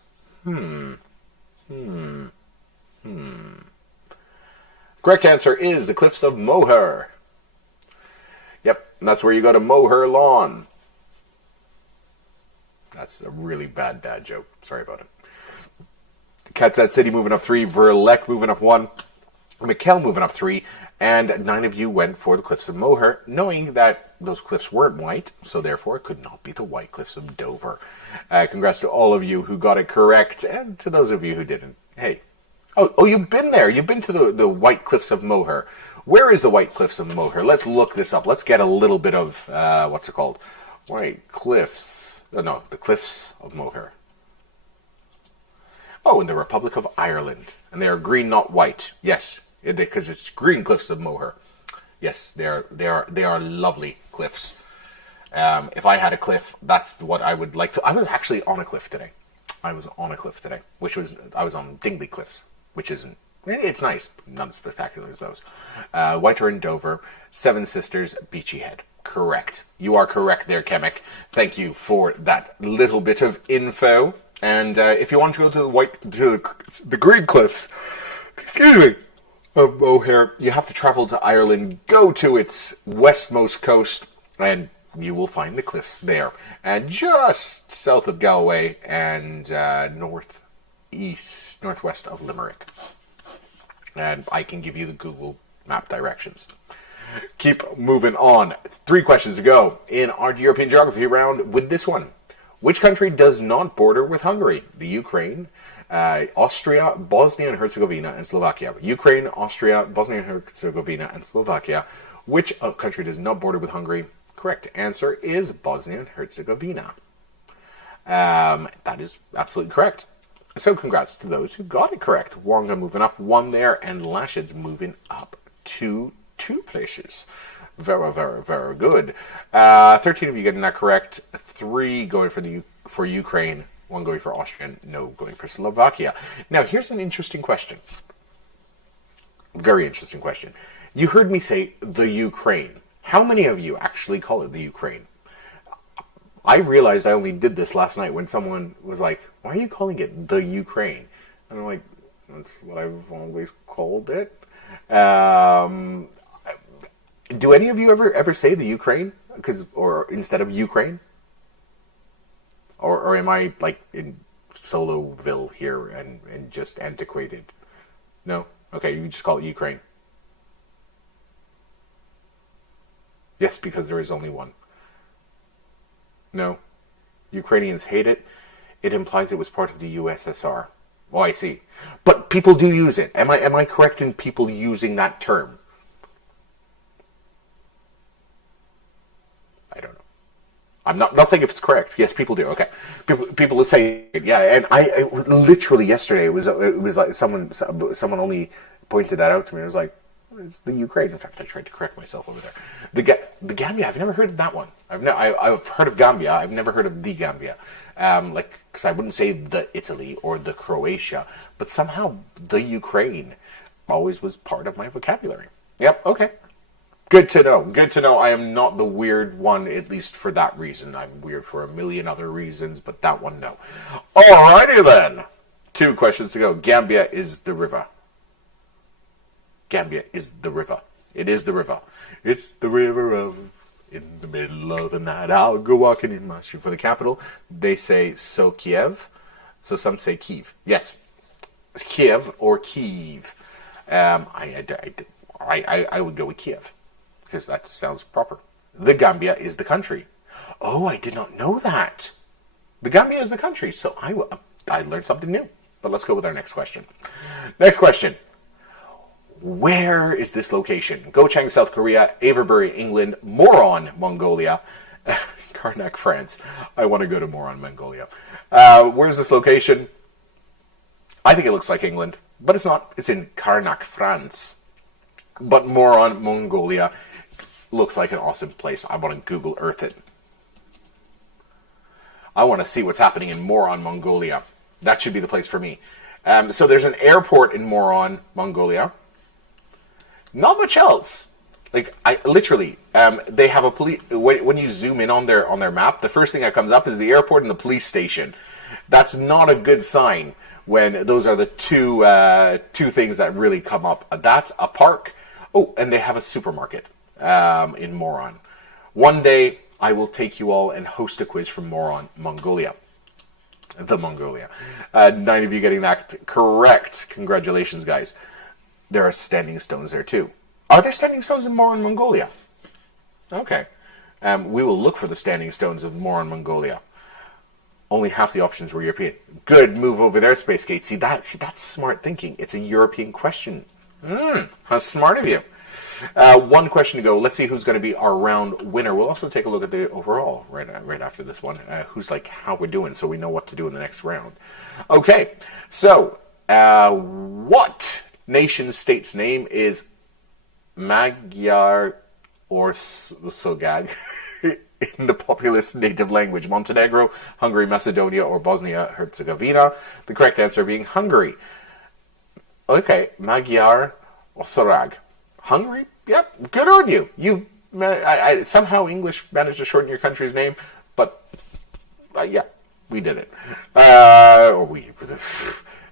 Correct answer is the Cliffs of Moher. Yep, and that's where you go to mow her lawn. That's a really bad dad joke. Sorry about it. Cat's Eye City moving up 3, Verlek moving up 1, Mikkel moving up 3, and 9 of you went for the Cliffs of Moher, knowing that those cliffs weren't white, so therefore it could not be the White Cliffs of Dover. Congrats to all of you who got it correct, and to those of you who didn't. Hey, Oh, you've been there. You've been to the White Cliffs of Moher. Where is the White Cliffs of Moher? Let's look this up. Let's get a little bit of, what's it called? White Cliffs. Oh, no, the Cliffs of Moher. Oh, in the Republic of Ireland. And they are green, not white. Yes, because it's green cliffs of Moher. Yes, they are lovely cliffs. If I had a cliff, that's what I would like to... I was actually on a cliff today. I was on Dingley Cliffs, which isn't... It's nice, not as spectacular as those. Whiter and Dover, Seven Sisters, Beachy Head. Correct. You are correct there, Kemek. Thank you for that little bit of info. And if you want to go to the Green Cliffs, excuse me, of Moher, you have to travel to Ireland, go to its westmost coast, and you will find the cliffs there. And just south of Galway and northwest of Limerick. And I can give you the Google map directions. Keep moving on. 3 questions to go in our European geography round with this one. Which country does not border with Hungary? The Ukraine, Austria, Bosnia and Herzegovina, and Slovakia. Ukraine, Austria, Bosnia and Herzegovina, and Slovakia. Which country does not border with Hungary? Correct answer is Bosnia and Herzegovina. That is absolutely correct. So congrats to those who got it correct. Wonga moving up 1 there, and Lashid's moving up to 2 places. Very, very, very good. 13 of you getting that correct. 3 going for Ukraine. 1 going for Austria. No going for Slovakia. Now, here's an interesting question. Very interesting question. You heard me say the Ukraine. How many of you actually call it the Ukraine? I realized I only did this last night when someone was like, why are you calling it the Ukraine? And I'm like, that's what I've always called it. Do any of you ever say the Ukraine? Or instead of Ukraine? Or am I like in Soloville here and just antiquated? No? Okay, you just call it Ukraine. Yes, because there is only one. No. Ukrainians hate it. It implies it was part of the USSR. Oh, I see. But people do use it. Am I correct in people using that term? I don't know. I'm not saying if it's correct. Yes, people do. Okay, people will say it. Yeah, and I literally yesterday it was like someone only pointed that out to me. It was like, it's the Ukraine. In fact, I tried to correct myself over there. The Gambia. I've never heard of that one. I've heard of Gambia. I've never heard of the Gambia. Because I wouldn't say the Italy or the Croatia, but somehow the Ukraine always was part of my vocabulary. Yep. Okay. Good to know. Good to know I am not the weird one, at least for that reason. I'm weird for a million other reasons, but that one, no. Alrighty then. 2 questions to go. Gambia is the river. Gambia is the river. It is the river. It's the river of... In the middle of the night, I'll go walking in my street. For the capital, they say so Kiev. So some say Kiev. Yes. Kiev or Kiev. I would go with Kiev. Because that sounds proper. The Gambia is the country. Oh, I did not know that. The Gambia is the country. So I learned something new. But let's go with our next question. Next question. Where is this location? Gochang, South Korea, Avebury, England, Moron, Mongolia, Karnak, France. I want to go to Moron, Mongolia. Where's this location? I think it looks like England, but it's not. It's in Karnak, France. But Moron, Mongolia looks like an awesome place. I want to Google Earth it. I want to see what's happening in Moron, Mongolia. That should be the place for me. So there's an airport in Moron, Mongolia. Not much else. Like, they have a police... When you zoom in on their map, the first thing that comes up is the airport and the police station. That's not a good sign when those are the two things that really come up. That's a park. Oh, and they have a supermarket in Moron. One day, I will take you all and host a quiz from Moron, Mongolia. The Mongolia. 9 of you getting that correct. Congratulations, guys. There are standing stones there, too. Are there standing stones in Moron, Mongolia? Okay. We will look for the standing stones of Moron, Mongolia. Only half the options were European. Good move over there, Space Gate. See, that's smart thinking. It's a European question. How smart of you. One question to go. Let's see who's going to be our round winner. We'll also take a look at the overall right after this one. Who's like how we're doing, so we know what to do in the next round. Okay, so what nation state's name is Magyar or Sogag in the populous native language? Montenegro, Hungary, Macedonia, or Bosnia-Herzegovina? The correct answer being Hungary. Okay, Magyar or Sorag. Hungary? Yep, good on you. You somehow English managed to shorten your country's name, but yeah, we did it.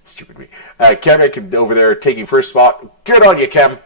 Stupid me. Kemek over there taking first spot. Good on you, Kem.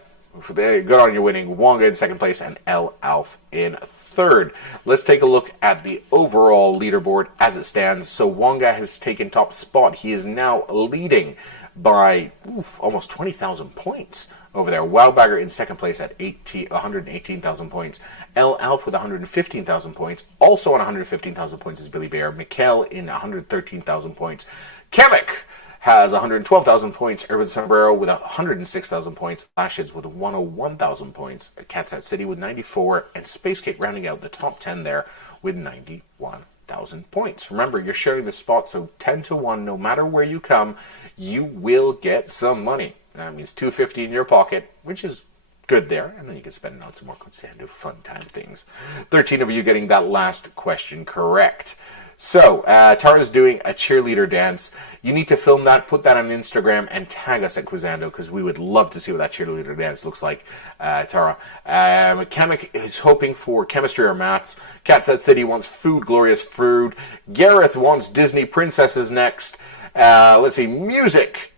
Good on you winning. Wonga in second place and El Alf in third. Let's take a look at the overall leaderboard as it stands. So Wonga has taken top spot. He is now leading by almost 20,000 points over there. Wowbagger in second place at 118,000 points. El Alf with 115,000 points. Also on 115,000 points is Billy Bear. Mikkel in 113,000 points. Kemek has 112,000 points. Urban Sombrero with 106,000 points. Lashids with 101,000 points. Cat's Hat City with 94. And Space Cake rounding out the top 10 there with 91,000 points. Remember, you're sharing the spot, so 10 to 1, no matter where you come, you will get some money. That means $250 in your pocket, which is good there, and then you can spend it on some more Consando fun time things. 13 of you getting that last question correct. So, Tara's doing a cheerleader dance. You need to film that, put that on Instagram, and tag us at Quizando, because we would love to see what that cheerleader dance looks like, Tara. Kamek is hoping for chemistry or maths. Cat's Hat City wants food, glorious food. Gareth wants Disney princesses next. Let's see, music.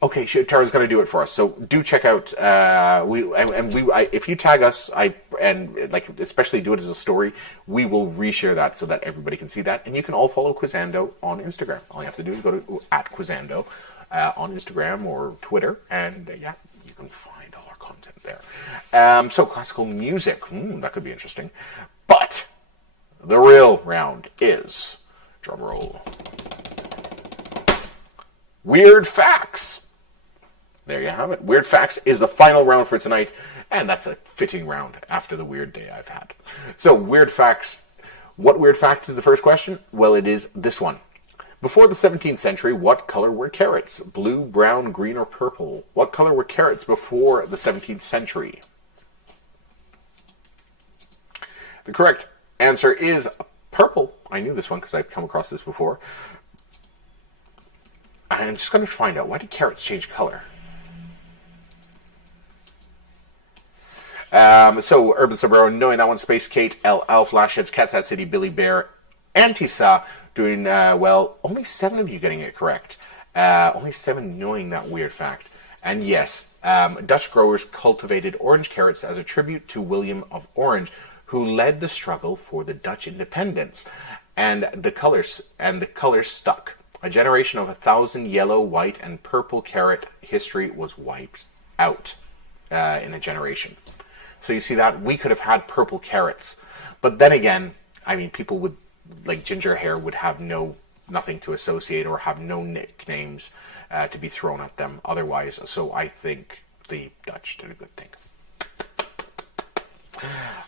Okay, Tara's going to do it for us. So do check out. If you tag us, especially do it as a story, we will reshare that so that everybody can see that, and you can all follow Quizando on Instagram. All you have to do is go to @Quizando on Instagram or Twitter, and you can find all our content there. So classical music, that could be interesting. But the real round is, drum roll, Weird Facts. There you have it. Weird Facts is the final round for tonight, and that's a fitting round after the weird day I've had. So, Weird Facts. What weird fact is the first question? Well, it is this one. Before the 17th century, what color were carrots? Blue, brown, green, or purple? What color were carrots before the 17th century? The correct answer is purple. I knew this one because I've come across this before. I'm just going to find out, why did carrots change color? So, Urban Sombrero, knowing that one, Space Kate, El Alf, Lashheads, Cat's Hat City, Billy Bear, Antisa, doing well. Only 7 of you getting it correct. Only 7 knowing that weird fact. And yes, Dutch growers cultivated orange carrots as a tribute to William of Orange, who led the struggle for the Dutch independence. And the colors stuck. A generation of 1,000 yellow, white, and purple carrot history was wiped out in a generation. So you see that? We could have had purple carrots. But then again, I mean, people with like ginger hair would have nothing to associate or have no nicknames to be thrown at them otherwise. So I think the Dutch did a good thing.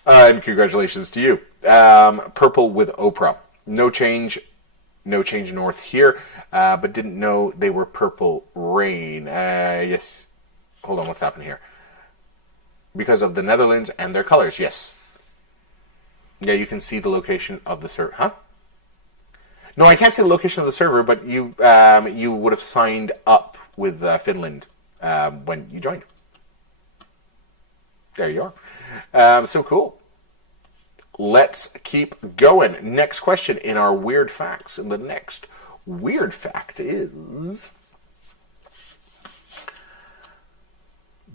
And congratulations to you. Purple with Oprah. No change north here, but didn't know they were Purple Rain. Yes. Hold on, what's happening here? Because of the Netherlands and their colors, yes. Yeah, you can see the location of the server. Huh? No, I can't see the location of the server, but you would have signed up with Finland when you joined. There you are. So cool. Let's keep going. Next question in our Weird Facts. And the next weird fact is,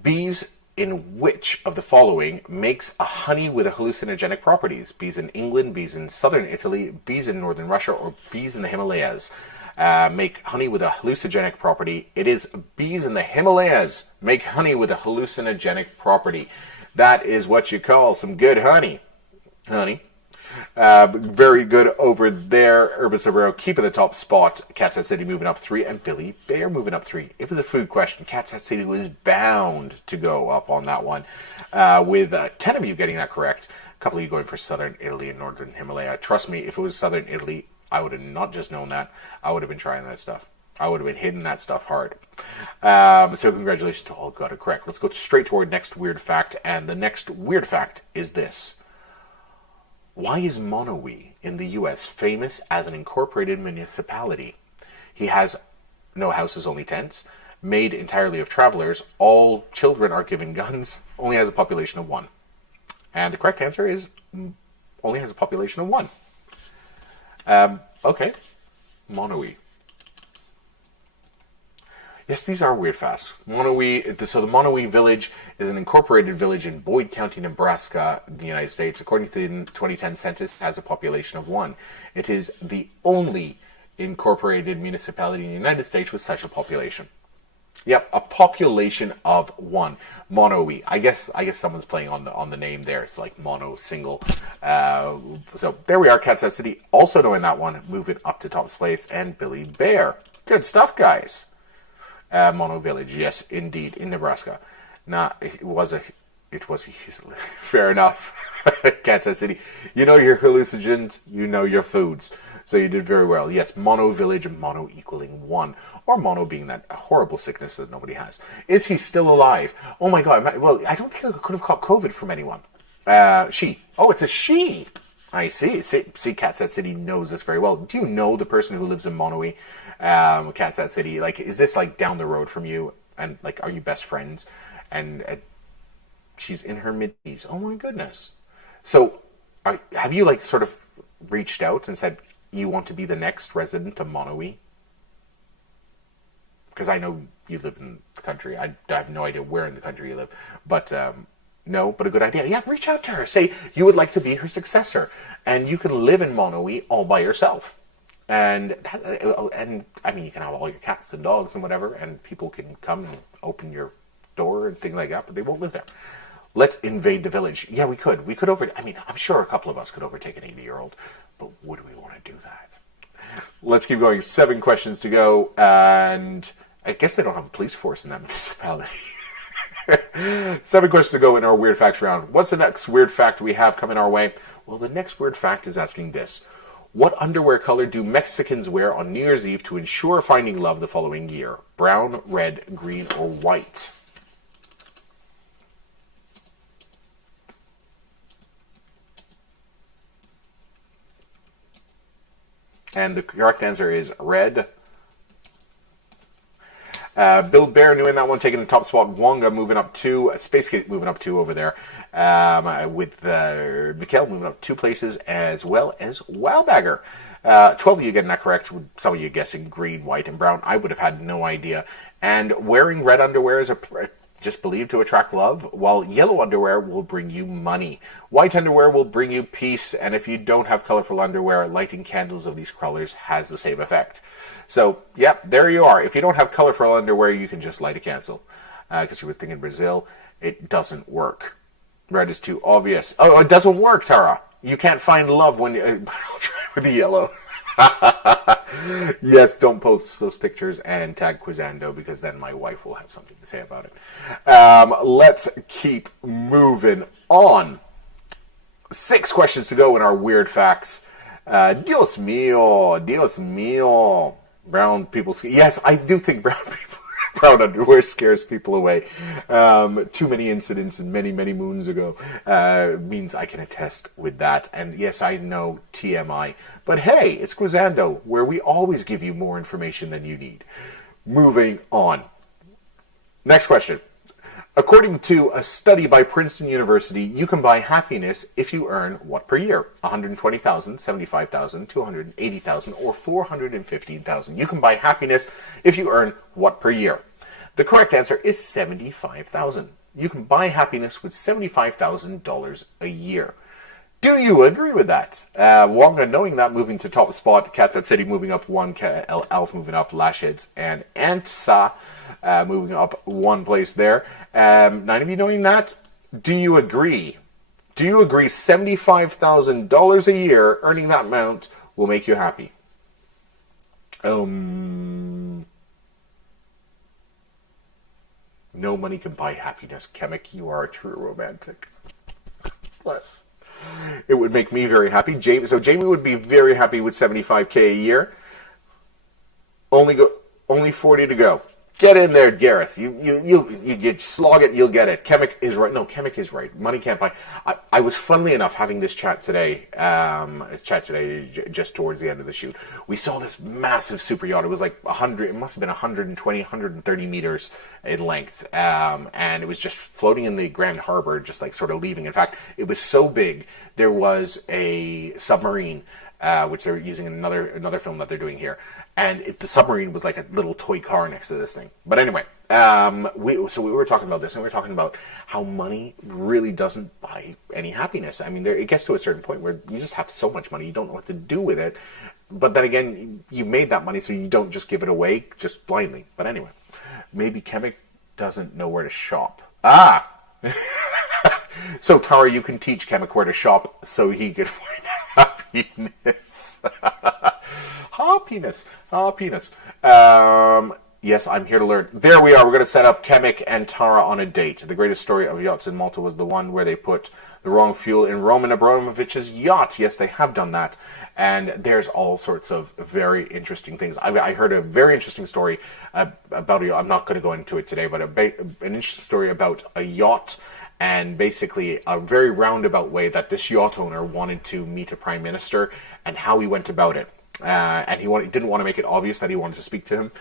bees in which of the following makes a honey with hallucinogenic properties? Bees in England, bees in southern Italy, bees in northern Russia, or bees in the Himalayas make honey with a hallucinogenic property? It is bees in the Himalayas make honey with a hallucinogenic property. That is what you call some good honey. Honey. Very good over there. Urban Sobrero keeping the top spot. Cats City moving up 3, and Billy Bear moving up 3. It was a food question. Cats City was bound to go up on that one. With 10 of you getting that correct. A couple of you going for Southern Italy and Northern Himalaya. Trust me, if it was Southern Italy, I would have not just known that. I would have been trying that stuff. I would have been hitting that stuff hard. So congratulations to all who got it correct. Let's go straight to our next weird fact. And the next weird fact is this. Why is Monowi in the U.S. famous as an incorporated municipality? He has no houses, only tents, made entirely of travelers, all children are given guns, only has a population of 1. And the correct answer is only has a population of 1. Okay, Monowi. Yes, these are weird facts. Monowi, so the Monowi village is an incorporated village in Boyd County, Nebraska, the United States. According to the 2010 census, it has a population of 1. It is the only incorporated municipality in the United States with such a population. Yep, a population of 1. Monowi. I guess someone's playing on the name there. It's like mono, single. So there we are, Cats City. Also knowing that one, moving up to top place, and Billy Bear. Good stuff, guys. Mono Village, yes, indeed, in Nebraska. It was fair enough. Kansas City, you know your hallucinogens, you know your foods, so you did very well. Yes, Mono Village, mono equaling 1, or mono being that horrible sickness that nobody has. Is he still alive? Oh my God! Well, I don't think I could have caught COVID from anyone. She. Oh, it's a she. I see. See, Kansas City knows this very well. Do you know the person who lives in Monowi? Kansas City, like, is this like down the road from you, and like, are you best friends? And she's in her mid-20s. Oh my goodness. So have you like sort of reached out and said you want to be the next resident of Monowi? Because I know you live in the country. I have no idea where in the country you live, but no, but a good idea. Yeah, reach out to her, say you would like to be her successor, and you can live in Monowi all by yourself. And I mean, you can have all your cats and dogs and whatever, and people can come and open your door and things like that, but they won't live there. Let's invade the village. Yeah, we could. I'm sure a couple of us could overtake an 80-year-old, but would we want to do that? Let's keep going. 7 questions to go, and I guess they don't have a police force in that municipality. 7 questions to go in our Weird Facts round. What's the next weird fact we have coming our way? Well, the next weird fact is asking this. What underwear color do Mexicans wear on New Year's Eve to ensure finding love the following year? Brown, red, green, or white? And the correct answer is red. Bill Bear doing that one, taking the top spot. Wonga moving up 2. Space Case moving up 2 over there. With Mikkel moving up 2 places, as well as Wildbagger. 12 of you getting that correct, with some of you guessing green, white, and brown. I would have had no idea. And wearing red underwear is just believed to attract love, while yellow underwear will bring you money. White underwear will bring you peace, and if you don't have colorful underwear, lighting candles of these colors has the same effect. So, yep, there you are. If you don't have colorful underwear, you can just light a candle. Because you would think in Brazil, it doesn't work. Red is too obvious. Oh, it doesn't work, Tara. You can't find love when I'll try with the yellow. Yes, don't post those pictures and tag Quizando, because then my wife will have something to say about it. Let's keep moving on. 6 questions to go in our Weird Facts. Dios mío, Dios mío. Brown people. Yes, I do think brown underwear scares people away. Too many incidents and many, many moons ago means I can attest with that. And yes, I know TMI. But hey, it's Quizando, where we always give you more information than you need. Moving on. Next question. According to a study by Princeton University, you can buy happiness if you earn what per year? $120,000, $75,000, $280,000, or $415,000. You can buy happiness if you earn what per year? The correct answer is $75,000. You can buy happiness with $75,000 a year. Do you agree with that? Wonga knowing that, moving to top spot. Cats City moving up 1. Elf moving up. Lashheads and Antsa moving up 1 place there. 9 of you knowing that. Do you agree Do you agree $75,000 a year, earning that amount, will make you happy? No money can buy happiness. Chemic, you are a true romantic. Bless. It would make me very happy. Jamie would be very happy with $75K a year. Only 40 to go. Get in there, Gareth. You slog it, you'll get it. Chemic is right. No, Chemic is right. Money can't buy. I was, funnily enough, having this chat today. Just towards the end of the shoot, we saw this massive super yacht. It was like 100. It must have been 120, 130 meters in length, and it was just floating in the Grand Harbor, just like sort of leaving. In fact, it was so big there was a submarine, which they're using in another film that they're doing here. And the submarine was like a little toy car next to this thing. But anyway, we were talking about this, and we were talking about how money really doesn't buy any happiness. I mean, it gets to a certain point where you just have so much money, you don't know what to do with it. But then again, you made that money, so you don't just give it away just blindly. But anyway, maybe Chemic doesn't know where to shop. Ah! So, Tara, you can teach Chemic where to shop so he could find happiness. Happiness. Yes, I'm here to learn. There we are. We're going to set up Chemic and Tara on a date. The greatest story of yachts in Malta was the one where they put the wrong fuel in Roman Abramovich's yacht. Yes, they have done that. And there's all sorts of very interesting things. I heard a very interesting story about a yacht. I'm not going to go into it today, but an interesting story about a yacht, and basically a very roundabout way that this yacht owner wanted to meet a prime minister and how he went about it. And he didn't want to make it obvious that he wanted to speak to him.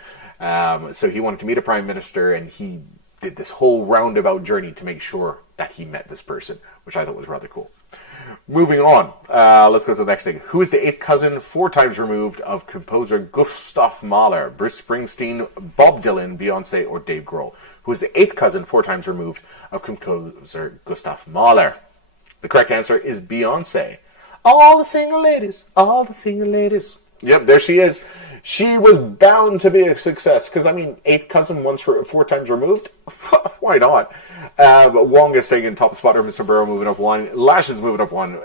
So he wanted to meet a prime minister, and he did this whole roundabout journey to make sure that he met this person, which I thought was rather cool. Moving on, let's go to the next thing. Who is the 8th cousin 4 times removed of composer Gustav Mahler, Bruce Springsteen, Bob Dylan, Beyonce, or Dave Grohl? Who is the 8th cousin 4 times removed of composer Gustav Mahler? The correct answer is Beyonce. All the single ladies. Yep, there she is. She was bound to be a success, because, I mean, 8th cousin 4 times removed? Why not? But Wong is staying in top spot, or Mr. Burrow moving up 1. Lash is moving up 1.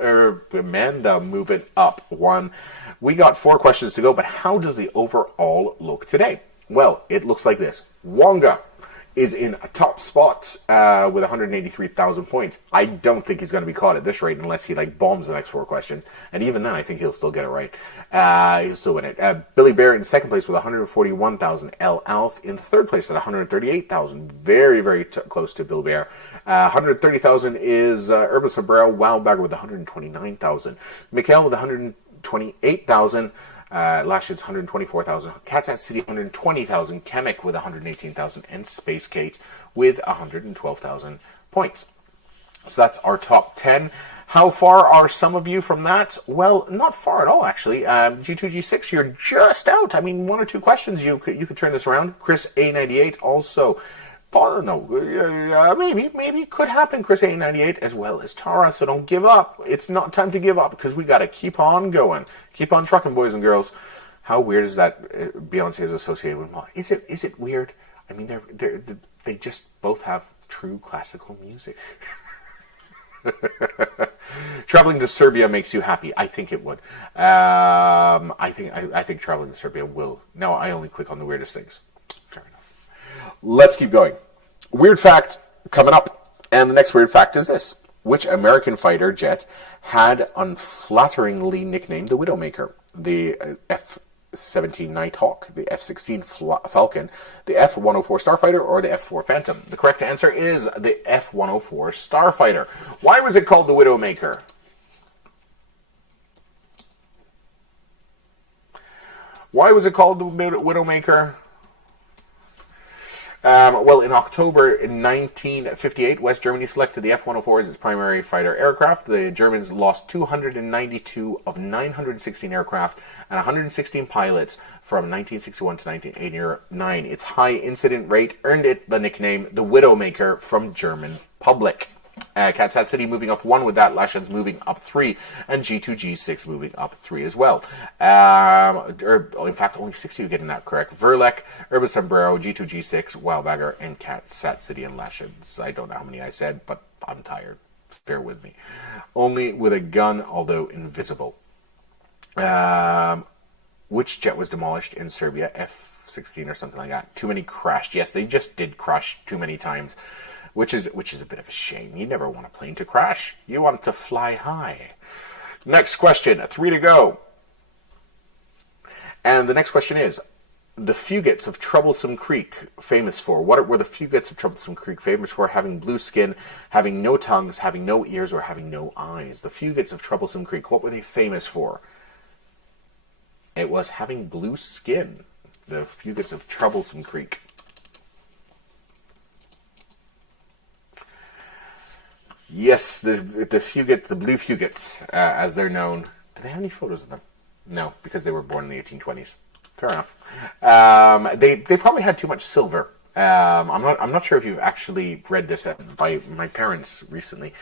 Amanda moving up 1. We got 4 questions to go, but how does the overall look today? Well, it looks like this. Wonga is in a top spot with 183,000 points. I don't think he's going to be caught at this rate unless he bombs the next 4 questions. And even then, I think he'll still get it right. He'll still win it. Billy Bear in second place with 141,000. El Alf in third place at 138,000. Very, very close to Bill Bear. 130,000 is Irobot Sombrero. Wildbagger with 129,000. Mikhail with 128,000. Lash's 124,000, Cat's at City 120,000, Chemic with 118,000, and Space Kate with 112,000 points. So that's our top 10. How far are some of you from that? Well, not far at all, actually. G2, G6, you're just out. I mean, 1 or 2 questions, you could turn this around. Chris A98 also. Maybe could happen. Chris A98 as well as Tara. So don't give up. It's not time to give up, because we got to keep on going. Keep on trucking, boys and girls. How weird is that Beyonce is associated with Moher? Is it weird? I mean, they just both have true classical music. Traveling to Serbia makes you happy. I think it would. I think traveling to Serbia will. No, I only click on the weirdest things. Fair enough. Let's keep going. Weird fact coming up. And the next weird fact is this. Which American fighter jet had unflatteringly nicknamed the Widowmaker? The F-17 Nighthawk, the F-16 Falcon, the F-104 Starfighter, or the F-4 Phantom? The correct answer is the F-104 Starfighter. Why was it called the Widowmaker? Why was it called the Widowmaker? Well, in October 1958, West Germany selected the F-104 as its primary fighter aircraft. The Germans lost 292 of 916 aircraft and 116 pilots from 1961 to 1989. Its high incident rate earned it the nickname the Widowmaker from German public. Katsat City moving up 1 with that. Lashens moving up 3. And G2G6 moving up 3 as well. In fact, only 6 of you getting that correct. Verlek, Irobot Sombrero, G2G6, Wildbagger, and Katsat City and Lashens. I don't know how many I said, but I'm tired. Bear with me. Only with a gun, although invisible. Which jet was demolished in Serbia? F-16 or something like that. Too many crashed. Yes, they just did crash too many times, which is a bit of a shame. You never want a plane to crash. You want it to fly high. Next question. 3 to go. And the next question is, the Fugates of Troublesome Creek famous for? What were the Fugates of Troublesome Creek famous for? Having blue skin, having no tongues, having no ears, or having no eyes? The Fugates of Troublesome Creek, what were they famous for? It was having blue skin. The Fugates of Troublesome Creek. Yes, the blue Fugates, as they're known. Do they have any photos of them? No, because they were born in the 1820s. Fair enough. They probably had too much silver. I'm not sure if you've actually read this. By my parents recently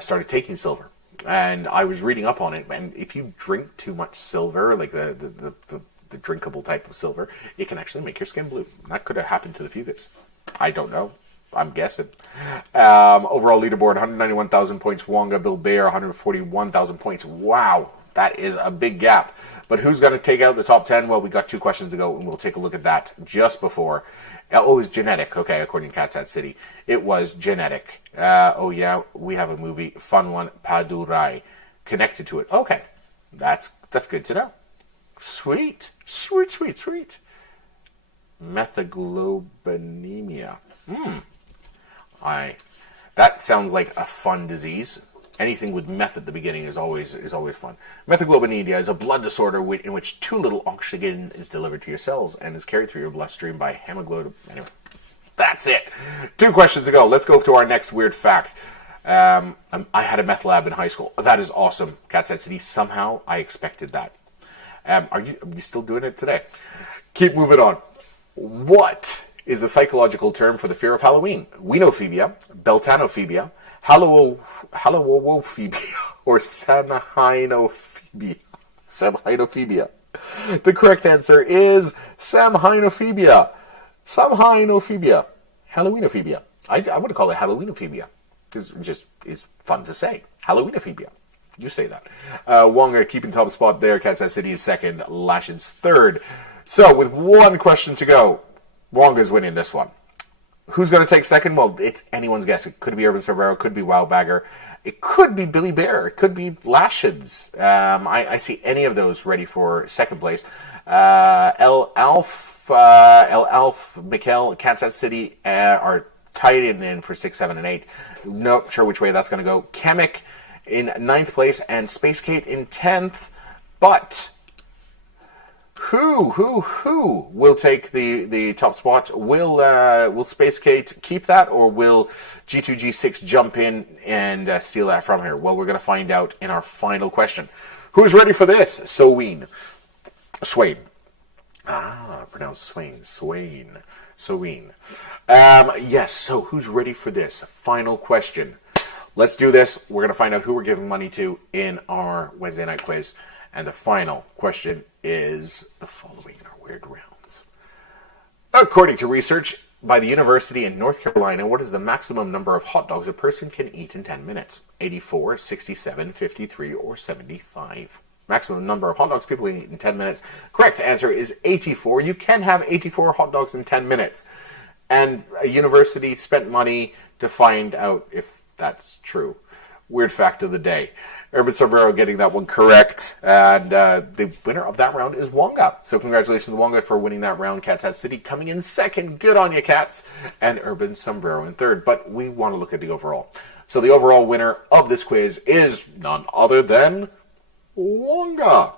started taking silver, and I was reading up on it. And if you drink too much silver, like the drinkable type of silver, it can actually make your skin blue. That could have happened to the Fugates. I don't know. I'm guessing. Overall leaderboard: 191,000 points. Wonga, Bill Bear, 141,000 points. Wow. That is a big gap. But who's going to take out the top 10? Well, we got 2 questions to go, and we'll take a look at that just before. Oh, it was genetic. Okay, according to Catsat City. It was genetic. Oh, yeah, we have a movie, fun one, Padurai, connected to it. Okay, that's good to know. Sweet. Methaglobinemia. That sounds like a fun disease. Anything with meth at the beginning is always fun. Methaglobinemia is a blood disorder in which too little oxygen is delivered to your cells and is carried through your bloodstream by hemoglobin. Anyway, that's it. 2 questions to go. Let's go to our next weird fact. I had a meth lab in high school. That is awesome. Catsat City. Somehow I expected that. Are you still doing it today? Keep moving on. What is the psychological term for the fear of Halloween? Wenophobia, Beltanophobia, Hallowophobia, or Samhainophobia. Samhainophobia. The correct answer is Samhainophobia. Samhainophobia. Halloweenophobia. I would call it Halloweenophobia, because it just is fun to say. Halloweenophobia. You say that. Wonga keeping top spot there. Kansas City is second. Lashin's third. So, with 1 question to go, Wonga's winning this one. Who's going to take second? Well, it's anyone's guess. It could be Urban Sombrero, it could be Wow Bagger, it could be Billy Bear, it could be Lashids. I see any of those ready for second place. El Alf, Mikkel, Kansas City are tied in for 6, 7, and 8. Not sure which way that's going to go. Kamek in 9th place and Space Kate in 10th. But who will take the top spot? Will Space Kate keep that, or will G2G6 jump in and steal that from her? Well, we're going to find out in our final question. Who's ready for this? Swain. Pronounced Swain. Yes, so who's ready for this? Final question. Let's do this. We're going to find out who we're giving money to in our Wednesday night quiz. And the final question is the following in our weird rounds. According to research by the University in North Carolina, what is the maximum number of hot dogs a person can eat in 10 minutes? 84, 67, 53, or 75? Maximum number of hot dogs people can eat in 10 minutes. Correct answer is 84. You can have 84 hot dogs in 10 minutes. And a university spent money to find out if that's true. Weird fact of the day. Urban Sombrero getting that one correct. And the winner of that round is Wonga. So congratulations, Wonga, for winning that round. Katsat City coming in second. Good on you, Cats. And Urban Sombrero in third. But we want to look at the overall. So the overall winner of this quiz is none other than Wonga.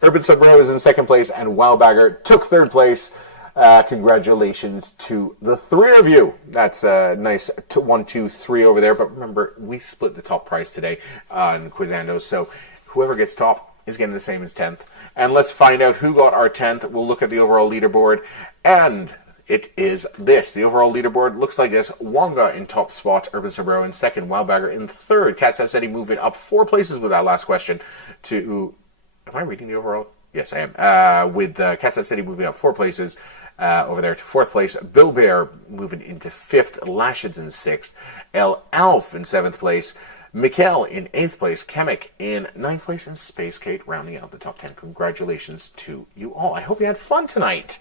Urban Sombrero is in second place, and Wow Bagger took third place. Congratulations to the 3 of you. That's a nice 1, 2, 3 over there. But remember, we split the top prize today on Quizando, so whoever gets top is getting the same as 10th. And let's find out who got our 10th. We'll look at the overall leaderboard, and it is this. The overall leaderboard looks like this. Wonga in top spot, Urban Sombrero in second, Wow Bagger in third. Cat said he moving up 4 places with that last question to... Am I reading the overall? Yes, I am. With Cats City moving up 4 places over there to 4th place. Bill Bear moving into 5th. Lashids in 6th. El Alf in 7th place. Mikkel in 8th place. Kemek in 9th place. And Space Kate rounding out the top 10. Congratulations to you all. I hope you had fun tonight.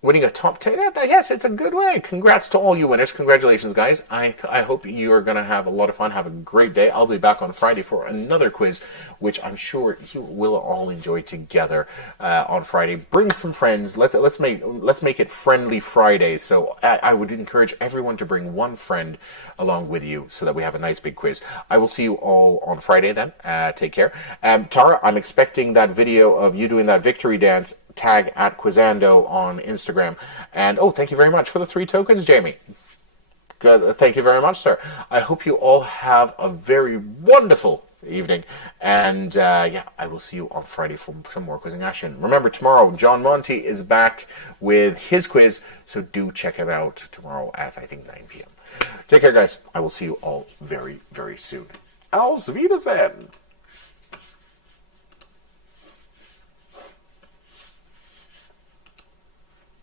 Winning a top 10, yes, it's a good way. Congrats to all you winners. Congratulations, guys. I hope you are going to have a lot of fun. Have a great day. I'll be back on Friday for another quiz, which I'm sure you will all enjoy together on Friday. Bring some friends. Let's make it Friendly Friday. So I would encourage everyone to bring one friend along with you so that we have a nice big quiz. I will see you all on Friday then. Take care. Tara, I'm expecting that video of you doing that victory dance. Tag at Quizando on Instagram. And, thank you very much for the 3 tokens, Jamie. Good. Thank you very much, sir. I hope you all have a very wonderful evening. And, I will see you on Friday for some more quizzing action. Remember, tomorrow, John Monty is back with his quiz, so do check him out tomorrow at, I think, 9 p.m. Take care, guys. I will see you all very, very soon. Auf Wiedersehen.